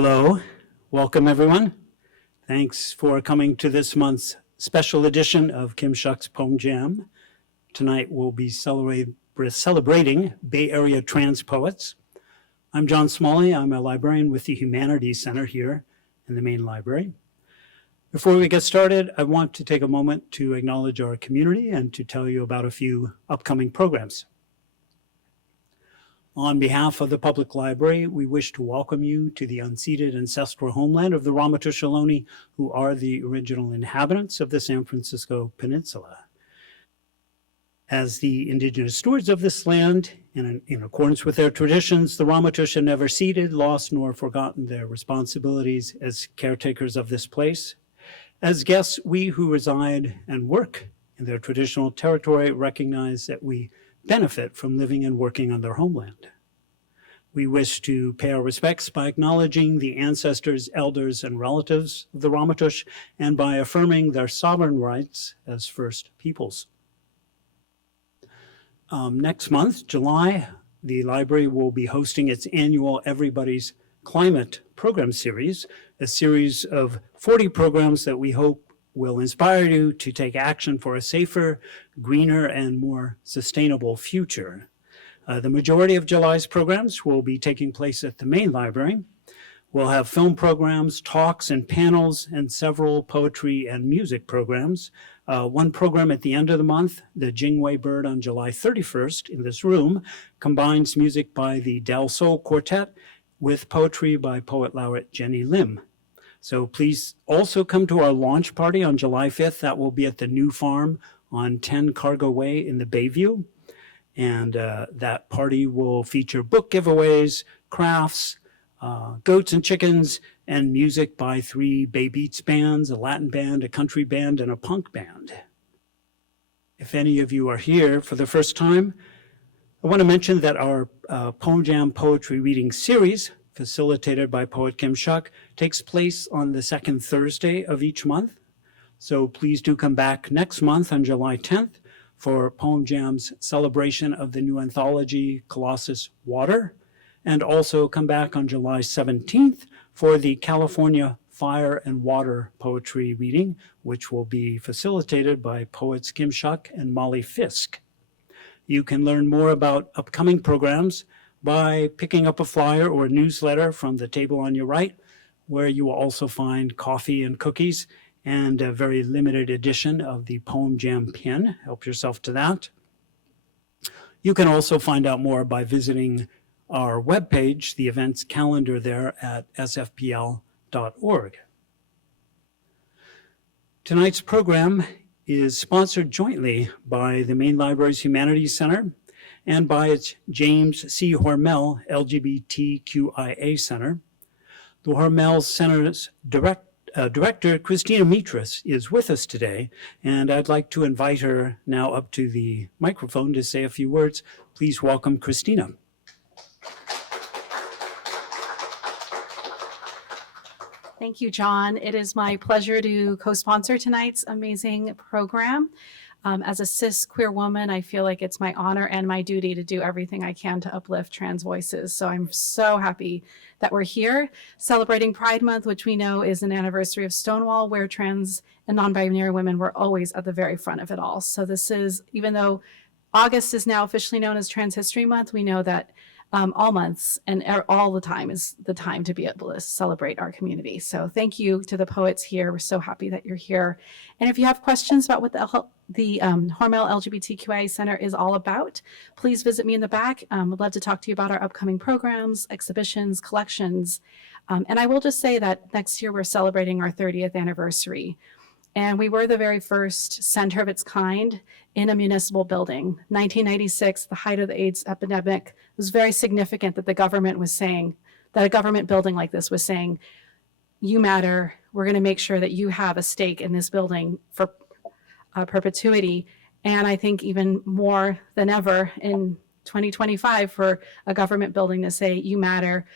Hello, welcome everyone. Thanks for coming to this month's special edition of Kim Shuck's Poem Jam. Tonight we'll be celebrating Bay Area trans poets. I'm John Smalley. I'm a librarian with the Humanities Center here in the main library. Before we get started, I want to take a moment to acknowledge our community and to tell you about a few upcoming programs. On behalf of the Public Library, we wish to welcome you to the unceded ancestral homeland of the Ramaytush Ohlone, who are the original inhabitants of the San Francisco Peninsula. As the indigenous stewards of this land, and in accordance with their traditions, the Ramaytush have never ceded, lost, nor forgotten their responsibilities as caretakers of this place. As guests, we who reside and work in their traditional territory recognize that we benefit from living and working on their homeland. We wish to pay our respects by acknowledging the ancestors, elders, and relatives of the Ramaytush and by affirming their sovereign rights as First Peoples. Next month, July, the library will be hosting its annual Everybody's Climate program series, a series of 40 programs that we hope will inspire you to take action for a safer, greener, and more sustainable future. The majority of July's programs will be taking place at the main library. We'll have film programs, talks, and panels, and several poetry and music programs. One program at the end of the month, the Jingwei Bird on July 31st in this room, combines music by the Del Sol Quartet with poetry by Poet Laureate Jenny Lim. So please also come to our launch party on July 5th. That will be at the new farm on 10 Cargo Way in the Bayview. And that party will feature book giveaways, crafts, goats and chickens, and music by 3 Bay Beats bands, a Latin band, a country band, and a punk band. If any of you are here for the first time, I want to mention that our Poem Jam Poetry Reading Series, facilitated by poet Kim Shuck, takes place on the second Thursday of each month. So please do come back next month on July 10th for Poem Jam's celebration of the new anthology, Colossus Water, and also come back on July 17th for the California Fire and Water Poetry Reading, which will be facilitated by poets Kim Shuck and Molly Fisk. You can learn more about upcoming programs by picking up a flyer or a newsletter from the table on your right, where you will also find coffee and cookies and a very limited edition of the Poem Jam pin. Help yourself to that. You can also find out more by visiting our webpage, the events calendar there at sfpl.org. Tonight's program is sponsored jointly by the Main Library's Humanities Center and by its James C. Hormel LGBTQIA Center. The Hormel Center's Director, Christina Mitras, is with us today, and I'd like to invite her now up to the microphone to say a few words. Please welcome Christina. Thank you, John. It is my pleasure to co-sponsor tonight's amazing program. As a cis queer woman, I feel like it's my honor and my duty to do everything I can to uplift trans voices. So I'm so happy that we're here celebrating Pride Month, which we know is an anniversary of Stonewall, where trans and non-binary women were always at the very front of it all. So this is, even though August is now officially known as Trans History Month, we know that all months and all the time is the time to be able to celebrate our community. So thank you to the poets here. We're so happy that you're here. And if you have questions about what the Hormel LGBTQIA Center is all about, please visit me in the back. I'd love to talk to you about our upcoming programs, exhibitions, collections. And I will just say that next year we're celebrating our 30th anniversary. And we were the very first center of its kind in a municipal building. 1996, the height of the AIDS epidemic, it was very significant that the government was saying, that a government building like this was saying, you matter, we're gonna make sure that you have a stake in this building for perpetuity. And I think even more than ever in 2025 for a government building to say, you matter,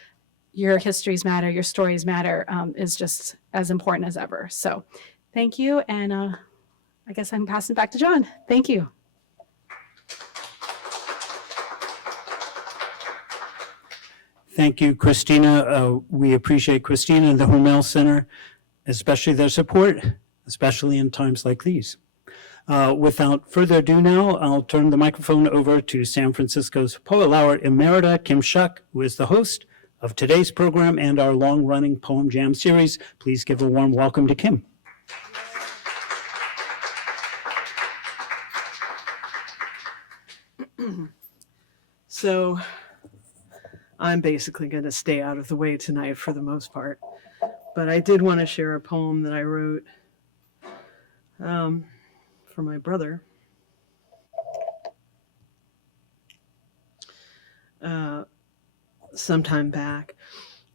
your histories matter, your stories matter, is just as important as ever. So thank you, and I guess I'm passing it back to John. Thank you. Thank you, Christina. We appreciate Christina and the Hormel Center, especially their support, especially in times like these. Without further ado now, I'll turn the microphone over to San Francisco's Poet Laureate Emerita, Kim Shuck, who is the host of today's program and our long-running Poem Jam series. Please give a warm welcome to Kim. So I'm basically going to stay out of the way tonight for the most part. But I did want to share a poem that I wrote for my brother. Sometime back,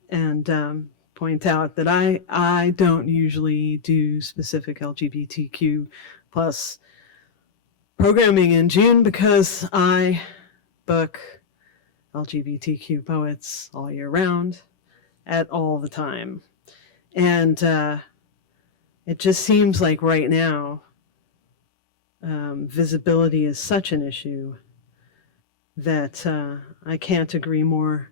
and point out that I don't usually do specific LGBTQ plus programming in June because I book LGBTQ poets all year round at all the time. And it just seems like right now, visibility is such an issue that I can't agree more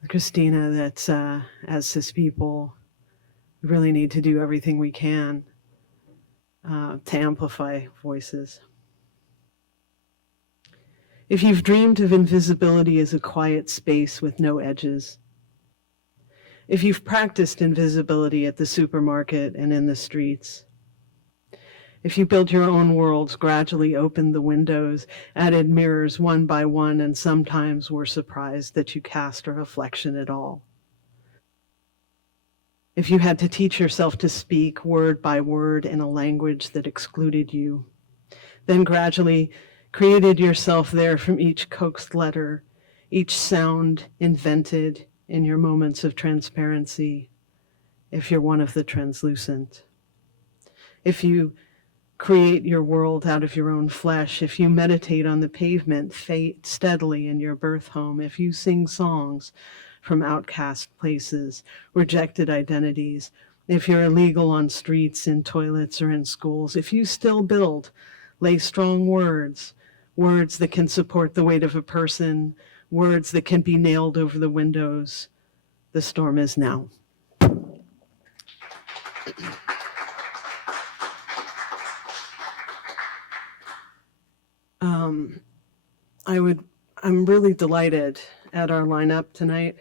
with Christina that as cis people, we really need to do everything we can to amplify voices. If you've dreamed of invisibility as a quiet space with no edges, if you've practiced invisibility at the supermarket and in the streets, if you built your own worlds, gradually opened the windows, added mirrors one by one, and sometimes were surprised that you cast a reflection at all. If you had to teach yourself to speak word by word in a language that excluded you, then gradually created yourself there from each coaxed letter, each sound invented in your moments of transparency, if you're one of the translucent. If you create your world out of your own flesh, if you meditate on the pavement steadily in your birth home, if you sing songs from outcast places, rejected identities, if you're illegal on streets, in toilets, or in schools, if you still build, lay strong words, words that can support the weight of a person, words that can be nailed over the windows, the storm is now. I'm really delighted at our lineup tonight.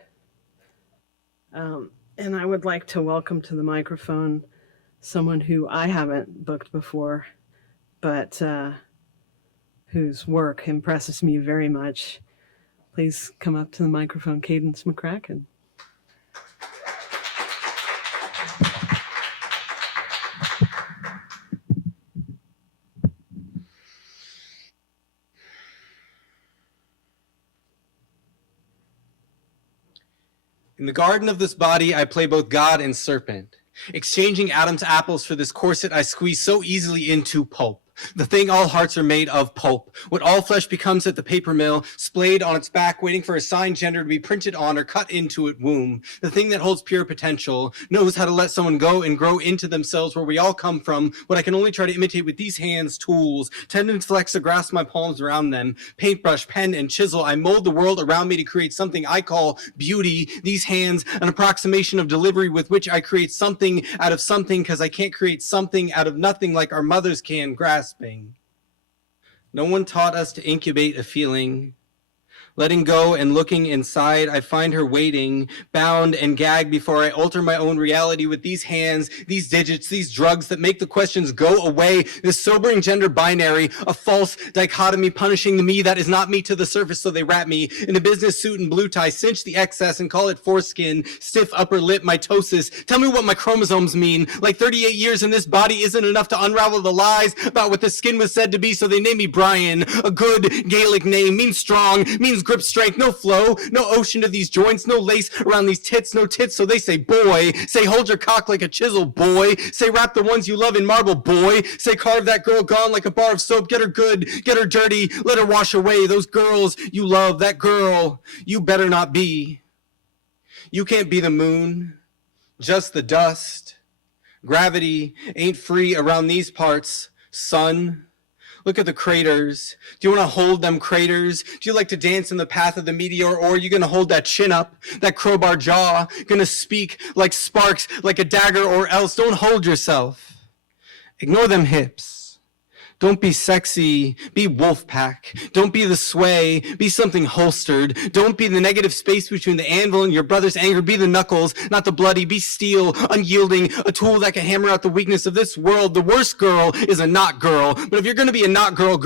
And I would like to welcome to the microphone someone who I haven't booked before, but whose work impresses me very much. Please come up to the microphone, Cadence Mc Cracken. In the garden of this body, I play both God and serpent, exchanging Adam's apples for this corset I squeeze so easily into pulp. The thing all hearts are made of, pulp. What all flesh becomes at the paper mill, splayed on its back, waiting for a signed gender to be printed on or cut into it womb. The thing that holds pure potential, knows how to let someone go and grow into themselves where we all come from, what I can only try to imitate with these hands, tools, tendon flex to grasp my palms around them, paintbrush, pen, and chisel. I mold the world around me to create something I call beauty. These hands, an approximation of delivery with which I create something out of something, because I can't create something out of nothing like our mothers can, grasping. No one taught us to incubate a feeling. Letting go and looking inside, I find her waiting, bound and gagged before I alter my own reality with these hands, these digits, these drugs that make the questions go away. This sobering gender binary, a false dichotomy punishing the me that is not me to the surface, so they wrap me in a business suit and blue tie, cinch the excess and call it foreskin, stiff upper lip, mitosis. Tell me what my chromosomes mean. Like 38 years in this body isn't enough to unravel the lies about what the skin was said to be, so they name me Brian. A good Gaelic name, means strong, means grip strength, no flow, no ocean to these joints, no lace around these tits, no tits, so they say boy. Say hold your cock like a chisel, boy. Say wrap the ones you love in marble, boy. Say carve that girl gone like a bar of soap, get her good, get her dirty, let her wash away those girls you love, that girl you better not be. You can't be the moon, just the dust. Gravity ain't free around these parts, son. Look at the craters. Do you want to hold them craters? Do you like to dance in the path of the meteor? Or are you going to hold that chin up, that crowbar jaw, going to speak like sparks, like a dagger, or else don't hold yourself. Ignore them hips. Don't be sexy, be wolf pack. Don't be the sway, be something holstered. Don't be the negative space between the anvil and your brother's anger. Be the knuckles, not the bloody. Be steel, unyielding, a tool that can hammer out the weakness of this world. The worst girl is a not girl. But if you're gonna be a not girl,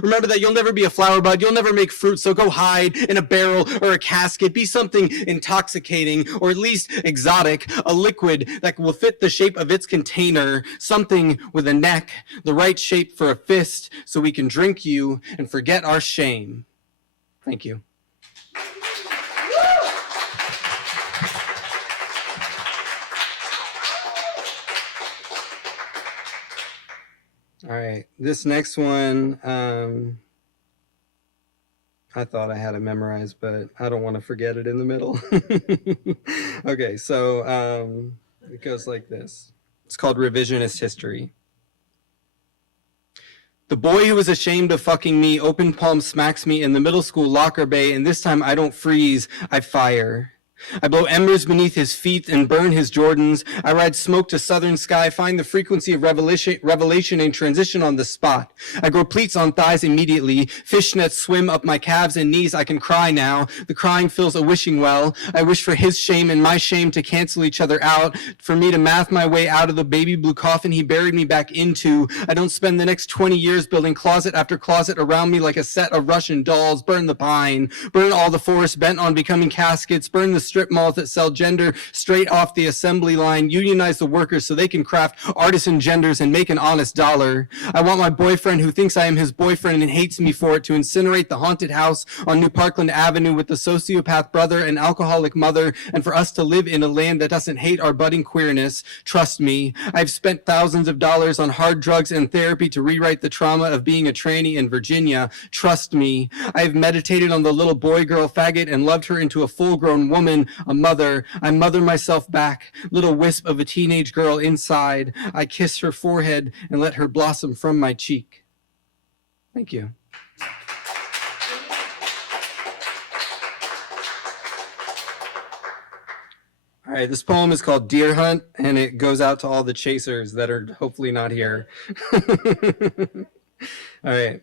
remember that you'll never be a flower bud. You'll never make fruit, so go hide in a barrel or a casket. Be something intoxicating, or at least exotic, a liquid that will fit the shape of its container. Something with a neck, the right shape for a fist, so we can drink you and forget our shame. Thank you. All right, this next one, I thought I had it memorized, but I don't want to forget it in the middle. Okay, so it goes like this. It's called Revisionist History. The boy who was ashamed of fucking me, open palm smacks me in the middle school locker bay, and this time I don't freeze, I fire. I blow embers beneath his feet and burn his Jordans. I ride smoke to southern sky, find the frequency of revelation and transition on the spot. I grow pleats on thighs immediately. Fishnets swim up my calves and knees. I can cry now. The crying fills a wishing well. I wish for his shame and my shame to cancel each other out, for me to math my way out of the baby blue coffin he buried me back into. I don't spend the next 20 years building closet after closet around me like a set of Russian dolls. Burn the pine. Burn all the forests bent on becoming caskets. Burn the strip malls that sell gender straight off the assembly line. Unionize the workers so they can craft artisan genders and make an honest dollar. I want my boyfriend who thinks I am his boyfriend and hates me for it to incinerate the haunted house on New Parkland Avenue with the sociopath brother and alcoholic mother, and for us to live in a land that doesn't hate our budding queerness. Trust me, I've spent thousands of dollars on hard drugs and therapy to rewrite the trauma of being a tranny in Virginia. Trust me, I've meditated on the little boy girl faggot and loved her into a full-grown woman, a mother. I mother myself back, little wisp of a teenage girl inside. I kiss her forehead and let her blossom from my cheek. Thank you. All right, this poem is called Deer Hunt, and it goes out to all the chasers that are hopefully not here. All right.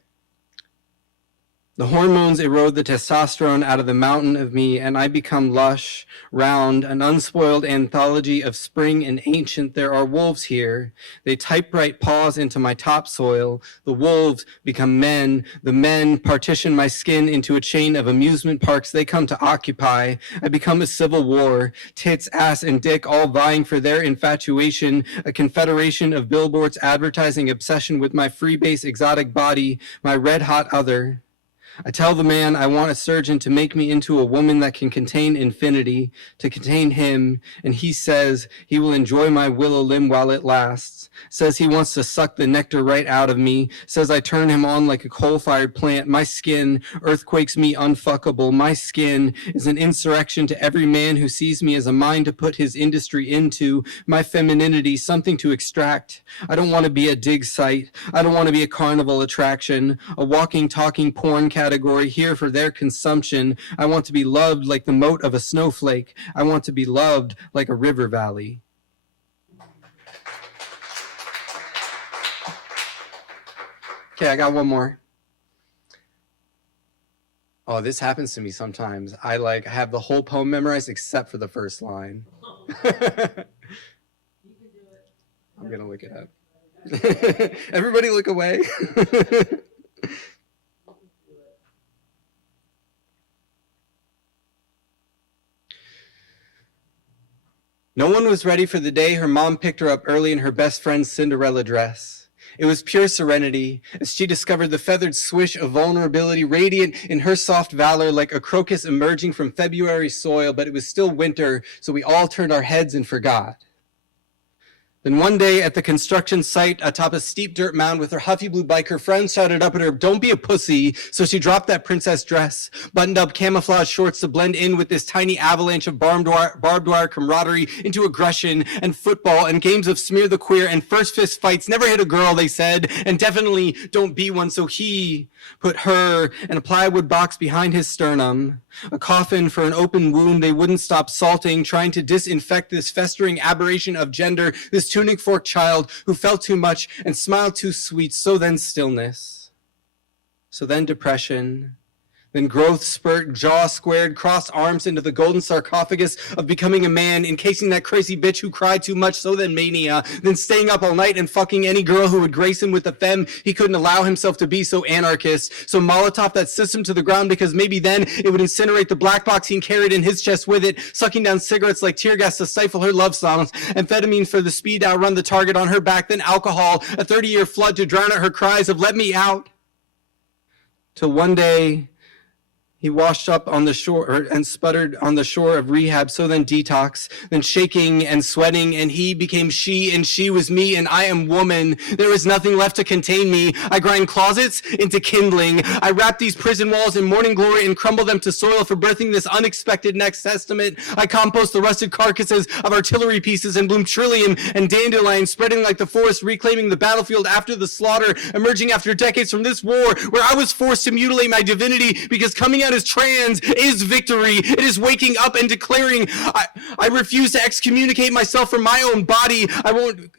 The hormones erode the testosterone out of the mountain of me, and I become lush, round, an unspoiled anthology of spring and ancient. There are wolves here. They typewrite paws into my topsoil. The wolves become men. The men partition my skin into a chain of amusement parks they come to occupy. I become a civil war. Tits, ass, and dick all vying for their infatuation. A confederation of billboards advertising obsession with my freebase exotic body, my red-hot other. I tell the man I want a surgeon to make me into a woman that can contain infinity, to contain him, and he says he will enjoy my willow limb while it lasts, says he wants to suck the nectar right out of me, says I turn him on like a coal-fired plant. My skin earthquakes me unfuckable. My skin is an insurrection to every man who sees me as a mine to put his industry into. My femininity, something to extract. I don't want to be a dig site. I don't want to be a carnival attraction, a walking, talking porn category here for their consumption. I want to be loved like the moat of a snowflake. I want to be loved like a river valley. Okay, I got one more. Oh, this happens to me sometimes. I have the whole poem memorized except for the first line. I'm gonna look it up. Everybody look away. No one was ready for the day her mom picked her up early in her best friend's Cinderella dress. It was pure serenity as she discovered the feathered swish of vulnerability radiant in her soft valor like a crocus emerging from February soil, but it was still winter, so we all turned our heads and forgot. Then one day at the construction site atop a steep dirt mound with her huffy blue bike, her friends shouted up at her, "Don't be a pussy." So she dropped that princess dress, buttoned up camouflage shorts to blend in with this tiny avalanche of barbed wire camaraderie into aggression and football and games of smear the queer and first fist fights. Never hit a girl, they said, and definitely don't be one. So he put her in a plywood box behind his sternum, a coffin for an open wound they wouldn't stop salting, trying to disinfect this festering aberration of gender, this tunic fork child who felt too much and smiled too sweet. So then stillness, so then depression, then growth spurt, jaw squared, crossed arms into the golden sarcophagus of becoming a man, encasing that crazy bitch who cried too much. So then mania, then staying up all night and fucking any girl who would grace him with a femme he couldn't allow himself to be. So anarchist, so Molotov that system to the ground, because maybe then it would incinerate the black box he carried in his chest with it, sucking down cigarettes like tear gas to stifle her love songs, amphetamine for the speed to outrun the target on her back, then alcohol, a 30-year flood to drown out her cries of "let me out." Till one day he washed up on the shore and sputtered on the shore of rehab. So then detox, then shaking and sweating, and he became she, and she was me, and I am woman. There is nothing left to contain me. I grind closets into kindling. I wrap these prison walls in morning glory and crumble them to soil for birthing this unexpected next testament. I compost the rusted carcasses of artillery pieces and bloom trillium and dandelion, spreading like the forest, reclaiming the battlefield after the slaughter, emerging after decades from this war where I was forced to mutilate my divinity, because coming out as trans is victory. It is waking up and declaring, I refuse to excommunicate myself from my own body. I won't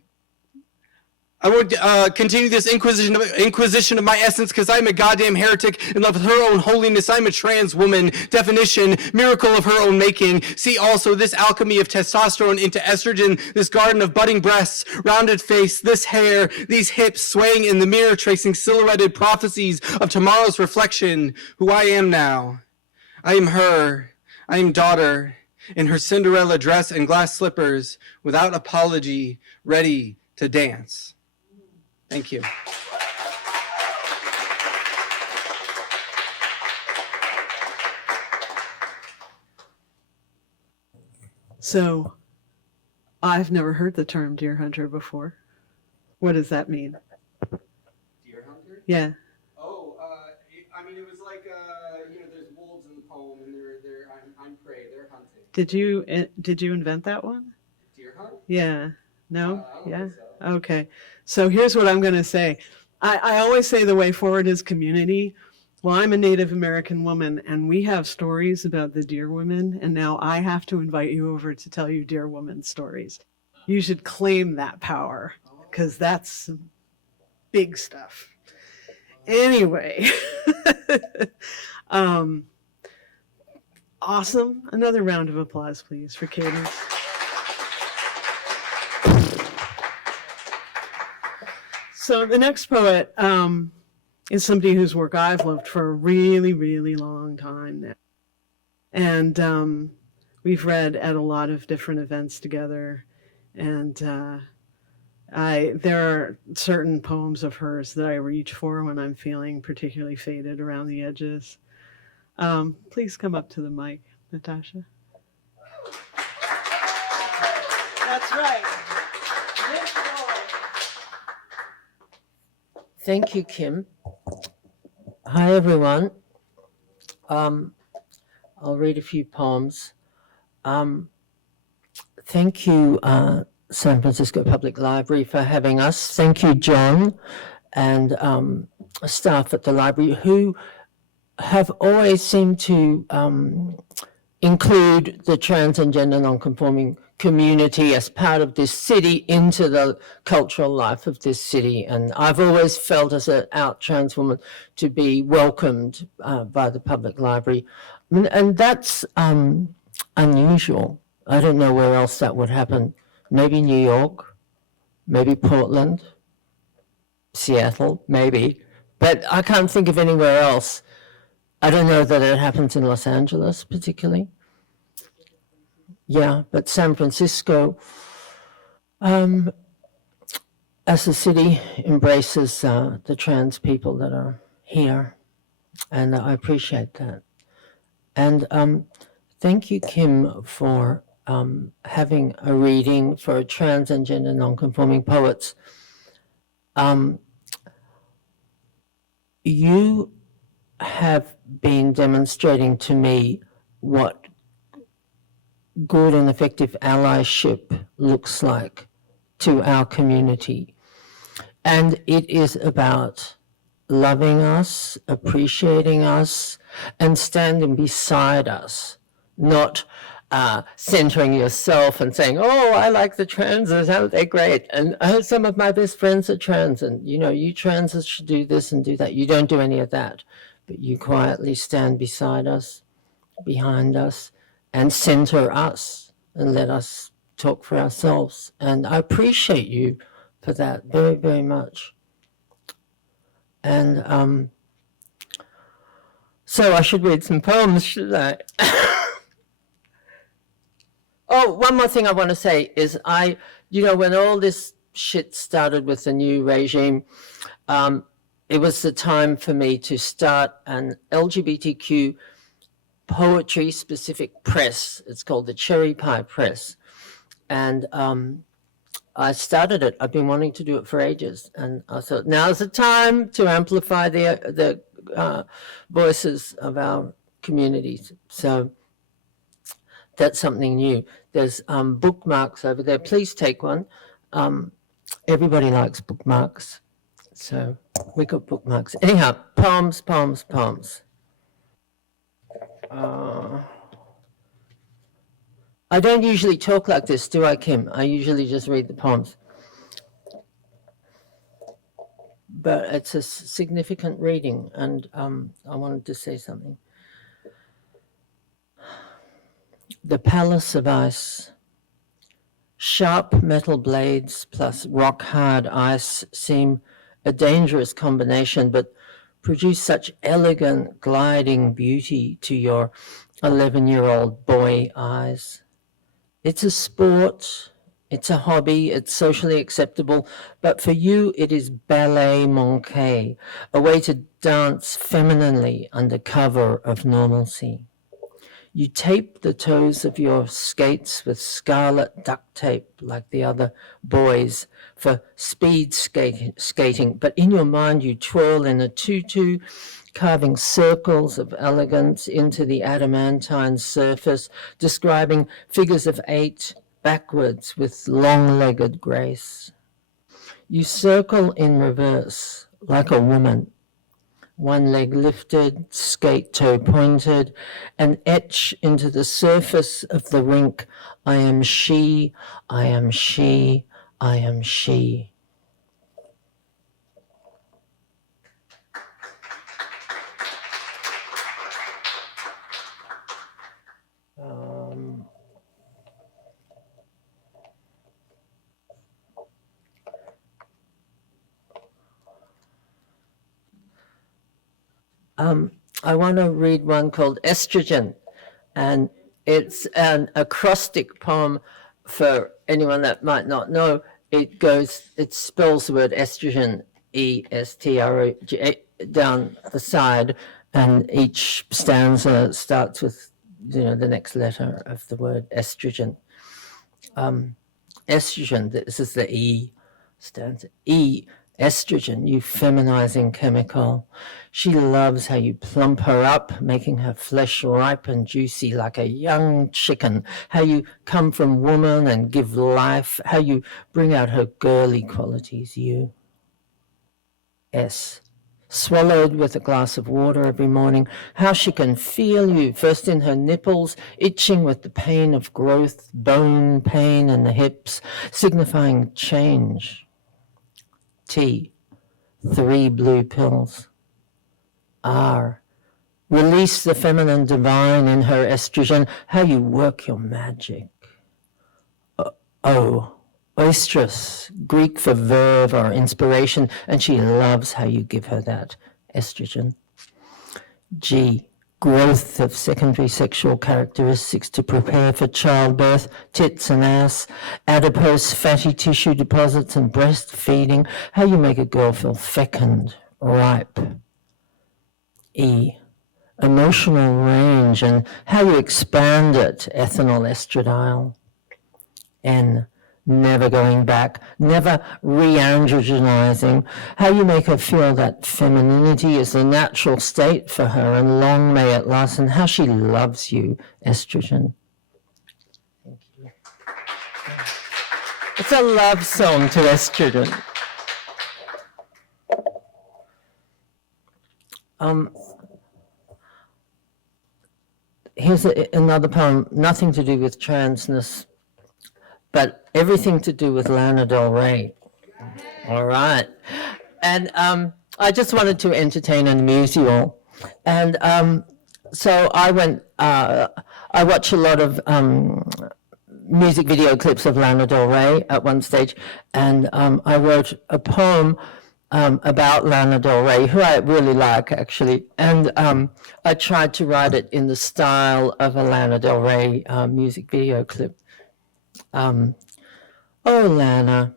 continue this inquisition of my essence, because I'm a goddamn heretic in love with her own holiness. I'm a trans woman. Definition, miracle of her own making. See also this alchemy of testosterone into estrogen, this garden of budding breasts, rounded face, this hair, these hips swaying in the mirror, tracing silhouetted prophecies of tomorrow's reflection. Who I am now. I am her. I am daughter, in her Cinderella dress and glass slippers, without apology, ready to dance. Thank you. So, I've never heard the term deer hunter before. What does that mean? Deer hunter? Yeah. Oh, I mean, it was like, there's wolves in the poem, and I'm prey, they're hunting. Did you invent that one? Deer hunt? Yeah. No? I don't Yeah. think so. Okay. So here's what I'm going to say. I always say the way forward is community. Well, I'm a Native American woman, and we have stories about the deer women, and now I have to invite you over to tell you deer women stories. You should claim that power, because that's some big stuff. Anyway, awesome. Another round of applause, please, for Cadence. So the next poet is somebody whose work I've loved for a really, really long time now. And we've read at a lot of different events together. And there are certain poems of hers that I reach for when I'm feeling particularly faded around the edges. Please come up to the mic, Natasha. That's right. Thank you, Kim. Hi, everyone. I'll read a few poems. Thank you, San Francisco Public Library, for having us. Thank you, John, and staff at the library who have always seemed to include the trans and gender nonconforming community as part of this city into the cultural life of this city. And I've always felt as an out trans woman to be welcomed by the public library. And that's unusual. I don't know where else that would happen. Maybe New York, maybe Portland, Seattle, maybe. But I can't think of anywhere else. I don't know that it happens in Los Angeles particularly. Yeah, but San Francisco, as a city, embraces the trans people that are here, and I appreciate that. And thank you, Kim, for having a reading for trans and gender non-conforming poets. You have been demonstrating to me what good and effective allyship looks like to our community. And it is about loving us, appreciating us, and standing beside us, not centering yourself and saying, oh, I like the transes, aren't they great? And some of my best friends are trans, and you know, you transes should do this and do that. You don't do any of that, but you quietly stand beside us, behind us, and center us and let us talk for ourselves. And I appreciate you for that very, very much. And so I should read some poems, should I? Oh, one more thing I want to say is when all this shit started with the new regime, it was the time for me to start an LGBTQ poetry specific press. It's called the Cherry Pie Press. And I started it. I've been wanting to do it for ages. And I thought, now's the time to amplify the voices of our communities. So that's something new. There's bookmarks over there. Please take one. Everybody likes bookmarks. So we got bookmarks. Anyhow, poems. I don't usually talk like this, do I, Kim? I usually just read the poems. But it's a significant reading, and I wanted to say something. The Palace of Ice. Sharp metal blades plus rock-hard ice seem a dangerous combination, but produce such elegant, gliding beauty to your 11-year-old boy eyes. It's a sport, it's a hobby, it's socially acceptable, but for you it is ballet manqué, a way to dance femininely under cover of normalcy. You tape the toes of your skates with scarlet duct tape like the other boys for speed skating, but in your mind you twirl in a tutu, carving circles of elegance into the adamantine surface, describing figures of 8 backwards with long-legged grace. You circle in reverse like a woman, one leg lifted, skate toe pointed, and etch into the surface of the rink, I am she, I am she, I am she. I want to read one called Estrogen, and it's an acrostic poem for anyone that might not know. It spells the word estrogen, E-S-T-R-O-G, down the side, and each stanza starts with, the next letter of the word estrogen. Estrogen, this is the E stanza. E, estrogen, you feminizing chemical. She loves how you plump her up, making her flesh ripe and juicy like a young chicken, how you come from woman and give life, how you bring out her girly qualities, you. S, swallowed with a glass of water every morning, how she can feel you, first in her nipples, itching with the pain of growth, bone pain in the hips, signifying change. T, 3 blue pills. R, release the feminine divine in her estrogen, how you work your magic. O, oestrus, Greek for verve or inspiration, and she loves how you give her that estrogen. G, growth of secondary sexual characteristics to prepare for childbirth, tits and ass, adipose fatty tissue deposits and breastfeeding, how you make a girl feel fecund, ripe. E, emotional range and how you expand it, ethanol estradiol. never going back, never re-androgenizing, how you make her feel that femininity is the natural state for her and long may it last, and how she loves you, estrogen. Thank you. It's a love song to estrogen. Here's another poem, nothing to do with transness, but everything to do with Lana Del Rey. All right. And I just wanted to entertain and amuse you all. And so I watch a lot of music video clips of Lana Del Rey at one stage, and I wrote a poem about Lana Del Rey, who I really like, actually. And I tried to write it in the style of a Lana Del Rey music video clip. Oh, Lana,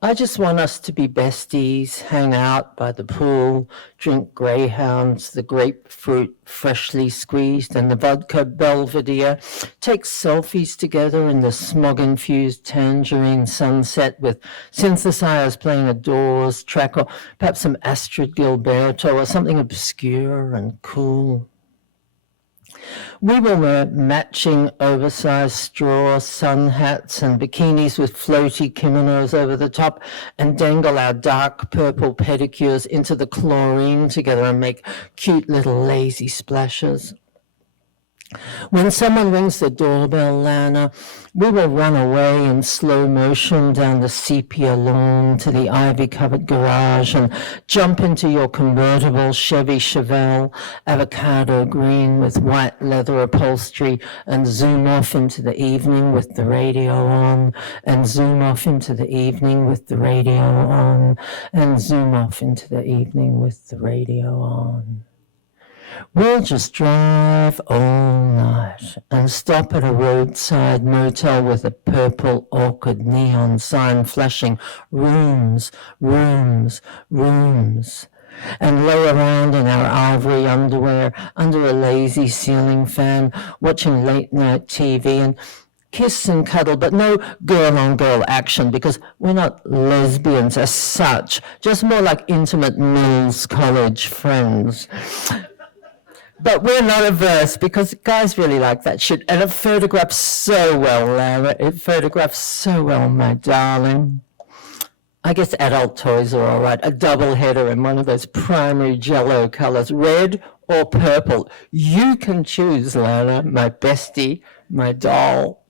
I just want us to be besties, hang out by the pool, drink Greyhounds, the grapefruit freshly squeezed, and the vodka Belvedere, take selfies together in the smog-infused tangerine sunset with synthesizers playing a Doors track, or perhaps some Astrid Gilberto, or something obscure and cool. We will wear matching oversized straw sun hats and bikinis with floaty kimonos over the top and dangle our dark purple pedicures into the chlorine together and make cute little lazy splashes. When someone rings the doorbell, Lana, we will run away in slow motion down the sepia lawn to the ivy-covered garage and jump into your convertible Chevy Chevelle, avocado green with white leather upholstery, and zoom off into the evening with the radio on, and zoom off into the evening with the radio on, and zoom off into the evening with the radio on. We'll just drive all night and stop at a roadside motel with a purple orchid neon sign flashing rooms, rooms, rooms, and lay around in our ivory underwear under a lazy ceiling fan, watching late night TV and kiss and cuddle, but no girl-on-girl action because we're not lesbians as such, just more like intimate Mills College friends. But we're not averse because guys really like that shit. And it photographs so well, Lara. It photographs so well, my darling. I guess adult toys are all right. A double header in one of those primary jello colors, red or purple. You can choose, Lara, my bestie, my doll.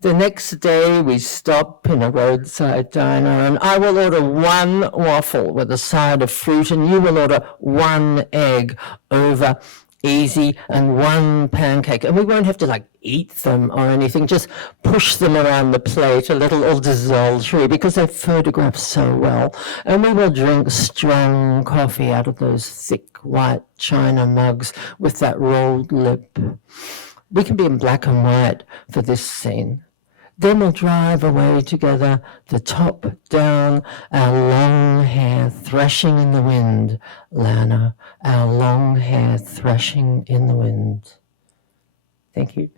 The next day we stop in a roadside diner and I will order one waffle with a side of fruit and you will order one egg over easy and one pancake. And we won't have to eat them or anything, just push them around the plate a little desultory because they photograph so well. And we will drink strong coffee out of those thick white china mugs with that rolled lip. We can be in black and white for this scene. Then we'll drive away together, the top down, our long hair thrashing in the wind, Lana, our long hair thrashing in the wind. Thank you.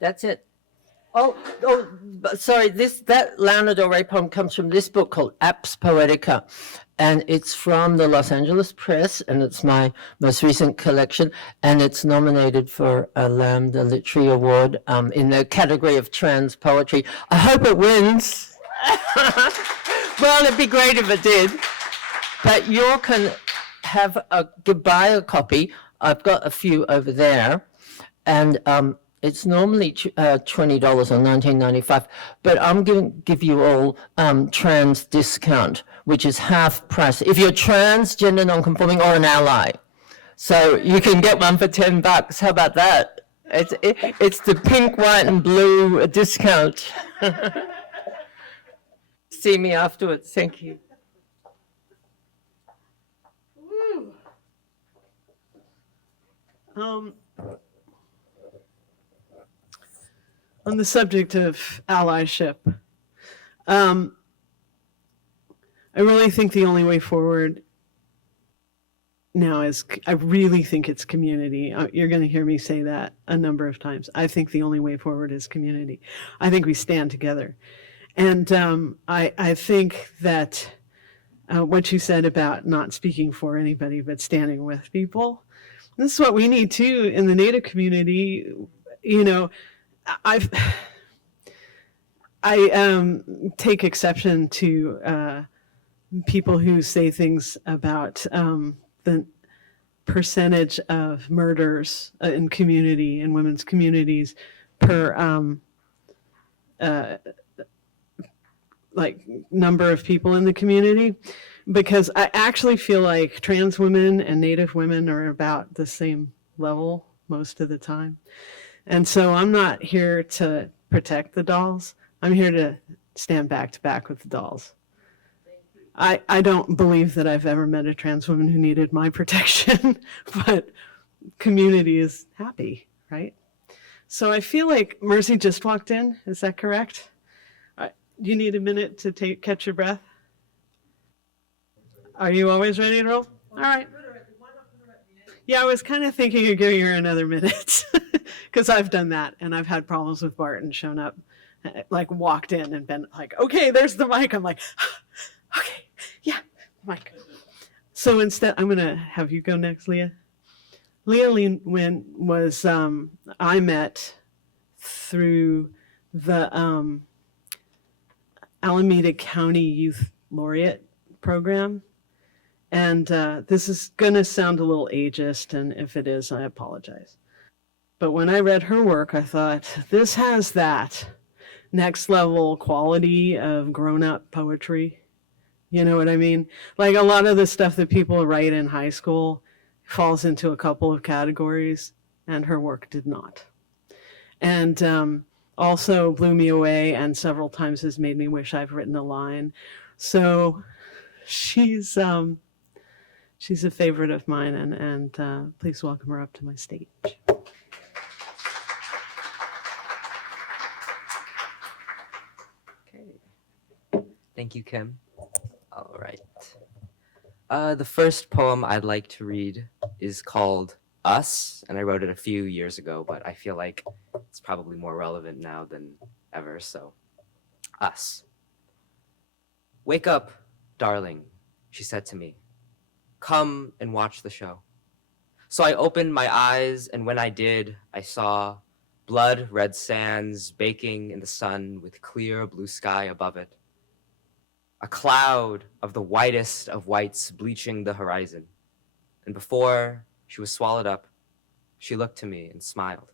That's it. Sorry, that Lana Del Rey poem comes from this book called Ars Poetica, and it's from the Los Angeles Press, and it's my most recent collection, and it's nominated for a Lambda Literary Award in the category of trans poetry. I hope it wins. Well, it'd be great if it did. But you can buy a copy. I've got a few over there, and it's normally $20 or $19.95, but I'm going to give you all trans discount, which is half price if you're trans, gender non-conforming, or an ally. So you can get one for $10. How about that? It's the pink, white, and blue discount. See me afterwards. Thank you. On the subject of allyship, I really think the only way forward now is, I really think it's community. You're going to hear me say that a number of times. I think the only way forward is community. I think we stand together. And I think that what you said about not speaking for anybody, but standing with people, this is what we need too in the Native community. You know, I take exception to people who say things about the percentage of murders in community, in women's communities per like number of people in the community, because I actually feel like trans women and Native women are about the same level most of the time. And so I'm not here to protect the dolls. I'm here to stand back to back with the dolls. I don't believe that I've ever met a trans woman who needed my protection, but community is happy, right? So I feel like Mercy just walked in. Is that correct? Do you need a minute to catch your breath? Are you always ready to roll? All right. Yeah, I was kind of thinking of giving her another minute because I've done that and I've had problems with Bart and shown up, like walked in and been like, okay, there's the mic. I'm like, okay, yeah, mic. So instead, I'm going to have you go next, Leah. le-Nguyen was, I met through the Alameda County Youth Laureate program. And this is going to sound a little ageist, and if it is, I apologize. But when I read her work, I thought, this has that next level quality of grown-up poetry. You know what I mean? Like a lot of the stuff that people write in high school falls into a couple of categories, and her work did not. And also blew me away, and several times has made me wish I've written a line. So she's a favorite of mine, and please welcome her up to my stage. Okay. Thank you, Kim. All right. The first poem I'd like to read is called Us, and I wrote it a few years ago, but I feel like it's probably more relevant now than ever, so Us. Wake up, darling, she said to me. Come and watch the show. So I opened my eyes, and when I did, I saw blood-red sands baking in the sun with clear blue sky above it. A cloud of the whitest of whites bleaching the horizon. And before she was swallowed up, she looked to me and smiled.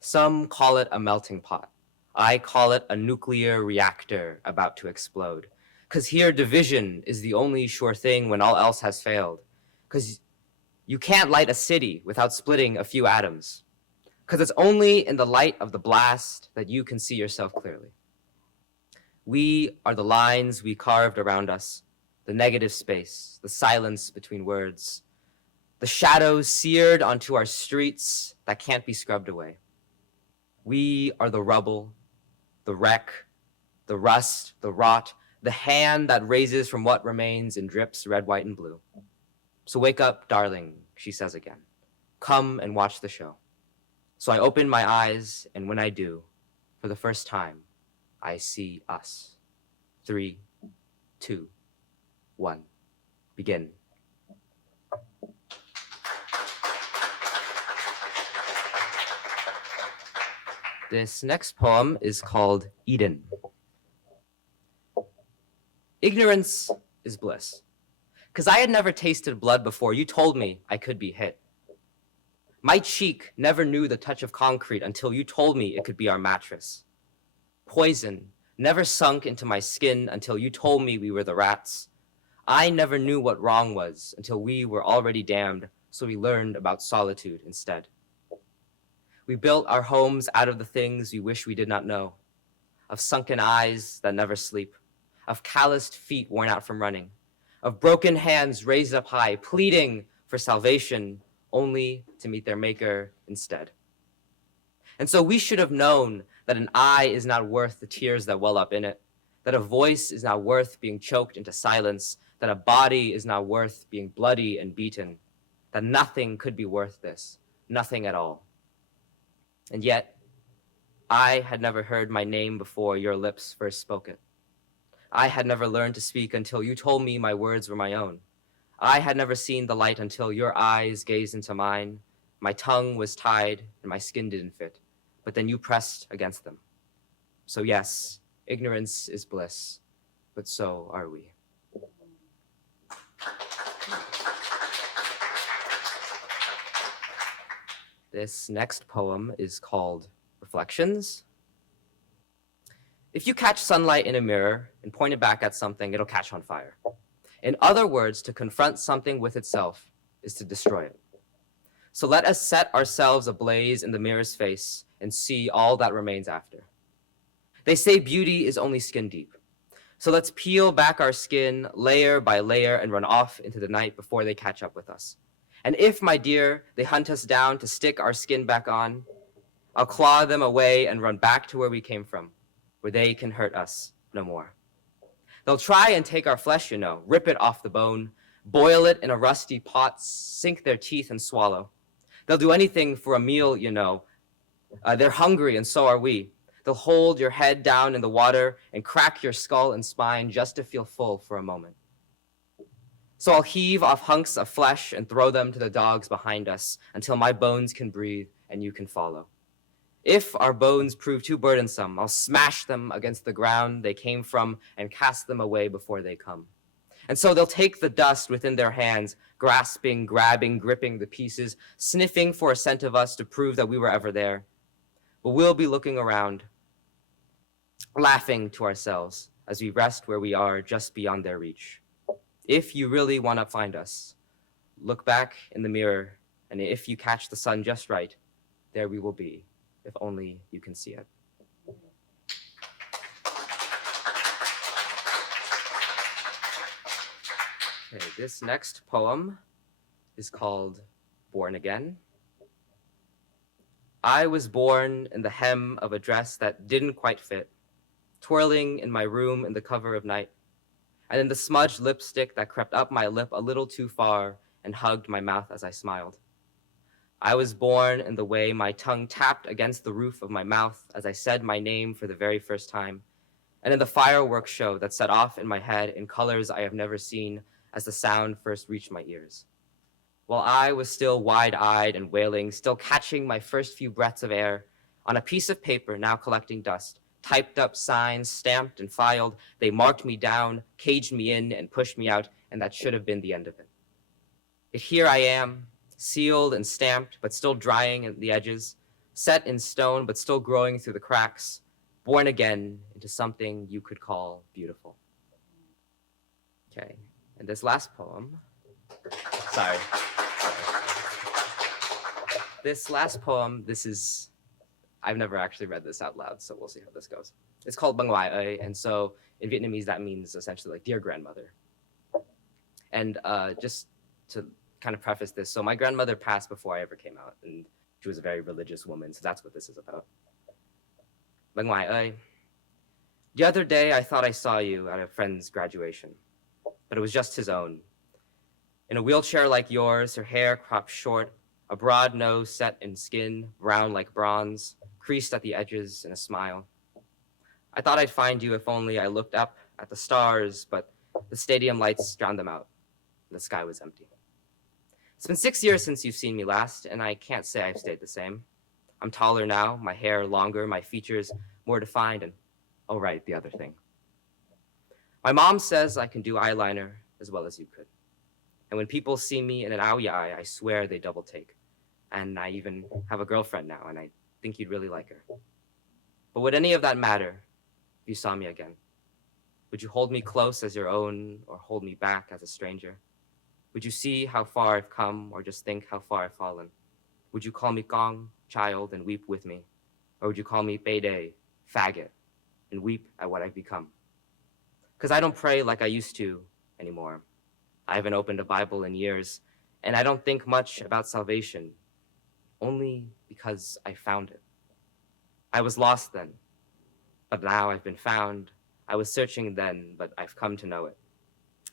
Some call it a melting pot. I call it a nuclear reactor about to explode. 'Cause here division is the only sure thing when all else has failed. 'Cause you can't light a city without splitting a few atoms. 'Cause it's only in the light of the blast that you can see yourself clearly. We are the lines we carved around us, the negative space, the silence between words, the shadows seared onto our streets that can't be scrubbed away. We are the rubble, the wreck, the rust, the rot, the hand that raises from what remains and drips red, white, and blue. So wake up, darling, she says again. Come and watch the show. So I open my eyes, and when I do, for the first time, I see us. 3, 2, 1, begin. This next poem is called Eden. Ignorance is bliss. 'Cause I had never tasted blood before you told me I could be hit. My cheek never knew the touch of concrete until you told me it could be our mattress. Poison never sunk into my skin until you told me we were the rats. I never knew what wrong was until we were already damned, so we learned about solitude instead. We built our homes out of the things we wish we did not know, of sunken eyes that never sleep, of calloused feet worn out from running, of broken hands raised up high, pleading for salvation only to meet their maker instead. And so we should have known that an eye is not worth the tears that well up in it, that a voice is not worth being choked into silence, that a body is not worth being bloody and beaten. that nothing could be worth this, nothing at all. And yet, I had never heard my name before your lips first spoke it. I had never learned to speak until you told me my words were my own. I had never seen the light until your eyes gazed into mine. My tongue was tied and my skin didn't fit, but then you pressed against them. So yes, ignorance is bliss, but so are we. This next poem is called Reflections. If you catch sunlight in a mirror and point it back at something, it'll catch on fire. In other words, to confront something with itself is to destroy it. So let us set ourselves ablaze in the mirror's face and see all that remains after. They say beauty is only skin deep. So let's peel back our skin layer by layer and run off into the night before they catch up with us. And if, my dear, they hunt us down to stick our skin back on, I'll claw them away and run back to where we came from, where they can hurt us no more. They'll try and take our flesh, you know, rip it off the bone, boil it in a rusty pot, sink their teeth and swallow. They'll do anything for a meal, you know. They're hungry and so are we. They'll hold your head down in the water and crack your skull and spine just to feel full for a moment. So I'll heave off hunks of flesh and throw them to the dogs behind us until my bones can breathe and you can follow. If our bones prove too burdensome, I'll smash them against the ground they came from and cast them away before they come. And so they'll take the dust within their hands, grasping, grabbing, gripping the pieces, sniffing for a scent of us to prove that we were ever there. But we'll be looking around, laughing to ourselves as we rest where we are just beyond their reach. If you really want to find us, look back in the mirror, and if you catch the sun just right, there we will be, if only you can see it. Okay, this next poem is called Born Again. I was born in the hem of a dress that didn't quite fit, twirling in my room in the cover of night, and in the smudged lipstick that crept up my lip a little too far and hugged my mouth as I smiled. I was born in the way my tongue tapped against the roof of my mouth as I said my name for the very first time, and in the fireworks show that set off in my head in colors I have never seen as the sound first reached my ears. While I was still wide-eyed and wailing, still catching my first few breaths of air, on a piece of paper now collecting dust, typed up signs, stamped and filed, they marked me down, caged me in, and pushed me out, and that should have been the end of it. Yet here I am, sealed and stamped, but still drying at the edges, set in stone, but still growing through the cracks, born again into something you could call beautiful. Okay, and this last poem, sorry. This last poem, I've never actually read this out loud, so we'll see how this goes. It's called Bang Wai Ơi, and so in Vietnamese that means essentially like dear grandmother. And just to kind of preface this, so my grandmother passed before I ever came out, and she was a very religious woman, so that's what this is about. Bang Wai Ơi. The other day I thought I saw you at a friend's graduation, but it was just his own. In a wheelchair like yours, her hair cropped short, a broad nose set in skin, brown like bronze, creased at the edges in a smile. I thought I'd find you if only I looked up at the stars, but the stadium lights drowned them out. The sky was empty. It's been 6 years since you've seen me last, and I can't say I've stayed the same. I'm taller now, my hair longer, my features more defined, and oh right, the other thing. My mom says I can do eyeliner as well as you could. And when people see me in an Aoya eye, I swear they double take. And I even have a girlfriend now, and I think you'd really like her. But would any of that matter if you saw me again? Would you hold me close as your own, or hold me back as a stranger? Would you see how far I've come, or just think how far I've fallen? Would you call me Gong, child, and weep with me? Or would you call me Payday, faggot, and weep at what I've become? Because I don't pray like I used to anymore. I haven't opened a Bible in years, and I don't think much about salvation, only because I found it. I was lost then, but now I've been found. I was searching then, but I've come to know it.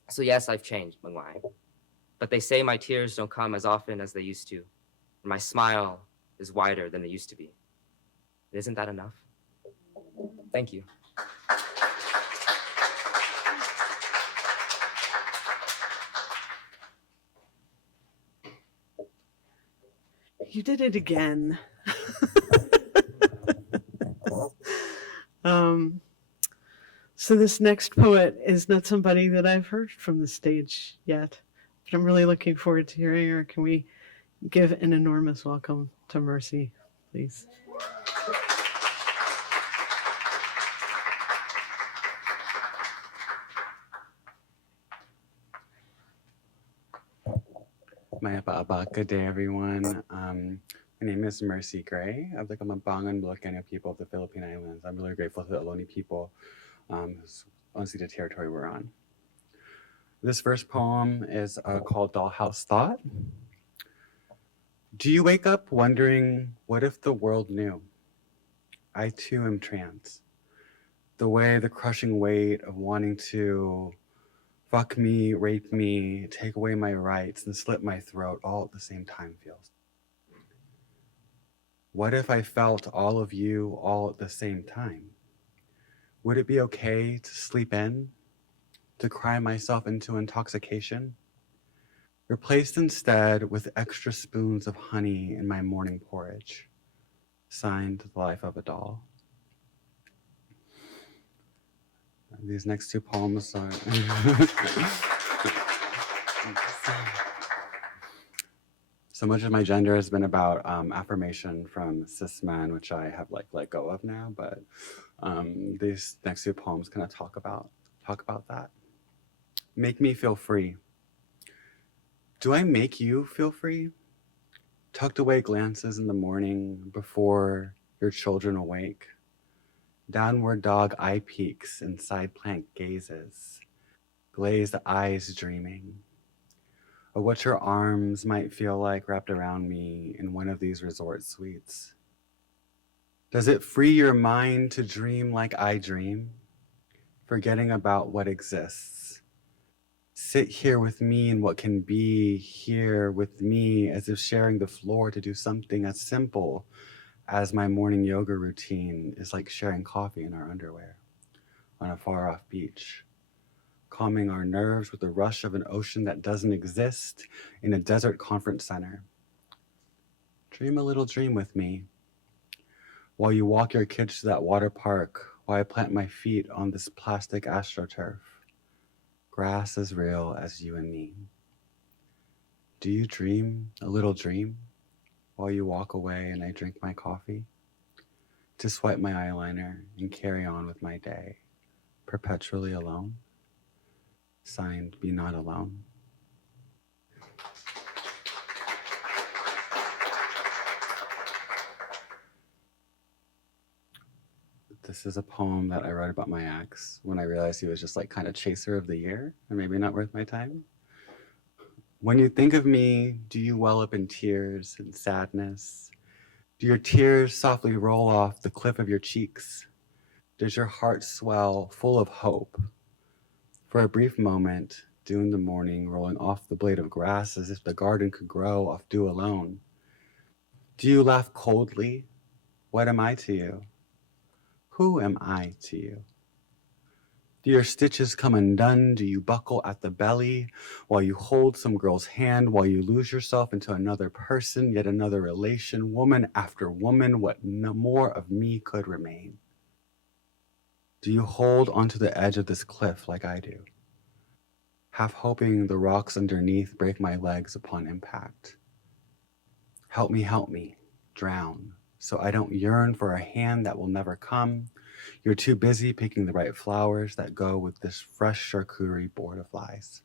So yes, I've changed, Meng Wai. But they say my tears don't come as often as they used to. And my smile is wider than it used to be. Isn't that enough? Thank you. You did it again. So this next poet is not somebody that I've heard from the stage yet, but I'm really looking forward to hearing her. Can we give an enormous welcome to Mercy, please? Good day, everyone. My name is Mercy Gray. I'm a Bangan Bulakenyo people of the Philippine Islands. I'm really grateful to the Ohlone people whose unceded territory we're on. This first poem is called Dollhouse Thought. Do you wake up wondering, what if the world knew? I too am trans. The way the crushing weight of wanting to fuck me, rape me, take away my rights, and slit my throat all at the same time feels. What if I felt all of you all at the same time? Would it be okay to sleep in, to cry myself into intoxication? Replaced instead with extra spoons of honey in my morning porridge. Signed, The Life of a Doll. These next two poems are... So much of my gender has been about affirmation from cis men, which I have let go of now, but these next two poems kind of talk about that. Make me feel free. Do I make you feel free? Tucked away glances in the morning before your children awake. Downward dog eye peeks and side plank gazes. Glazed eyes dreaming of what your arms might feel like wrapped around me in one of these resort suites. Does it free your mind to dream like I dream, forgetting about what exists? Sit here with me in what can be here with me, as if sharing the floor to do something as simple as my morning yoga routine is like sharing coffee in our underwear on a far-off beach, calming our nerves with the rush of an ocean that doesn't exist in a desert conference center. Dream a little dream with me while you walk your kids to that water park, while I plant my feet on this plastic astroturf. Grass as real as you and me. Do you dream a little dream while you walk away and I drink my coffee? To swipe my eyeliner and carry on with my day, perpetually alone? Signed, Be Not Alone. This is a poem that I wrote about my ex when I realized he was just kind of chaser of the year and maybe not worth my time. When you think of me, do you well up in tears and sadness? Do your tears softly roll off the cliff of your cheeks? Does your heart swell full of hope? For a brief moment, dew in the morning rolling off the blade of grass as if the garden could grow off dew alone. Do you laugh coldly? What am I to you? Who am I to you? Do your stitches come undone? Do you buckle at the belly while you hold some girl's hand, while you lose yourself into another person, yet another relation, woman after woman, what no more of me could remain? Do you hold onto the edge of this cliff like I do, half hoping the rocks underneath break my legs upon impact? Help me, drown, so I don't yearn for a hand that will never come. You're too busy picking the right flowers that go with this fresh charcuterie board of lies.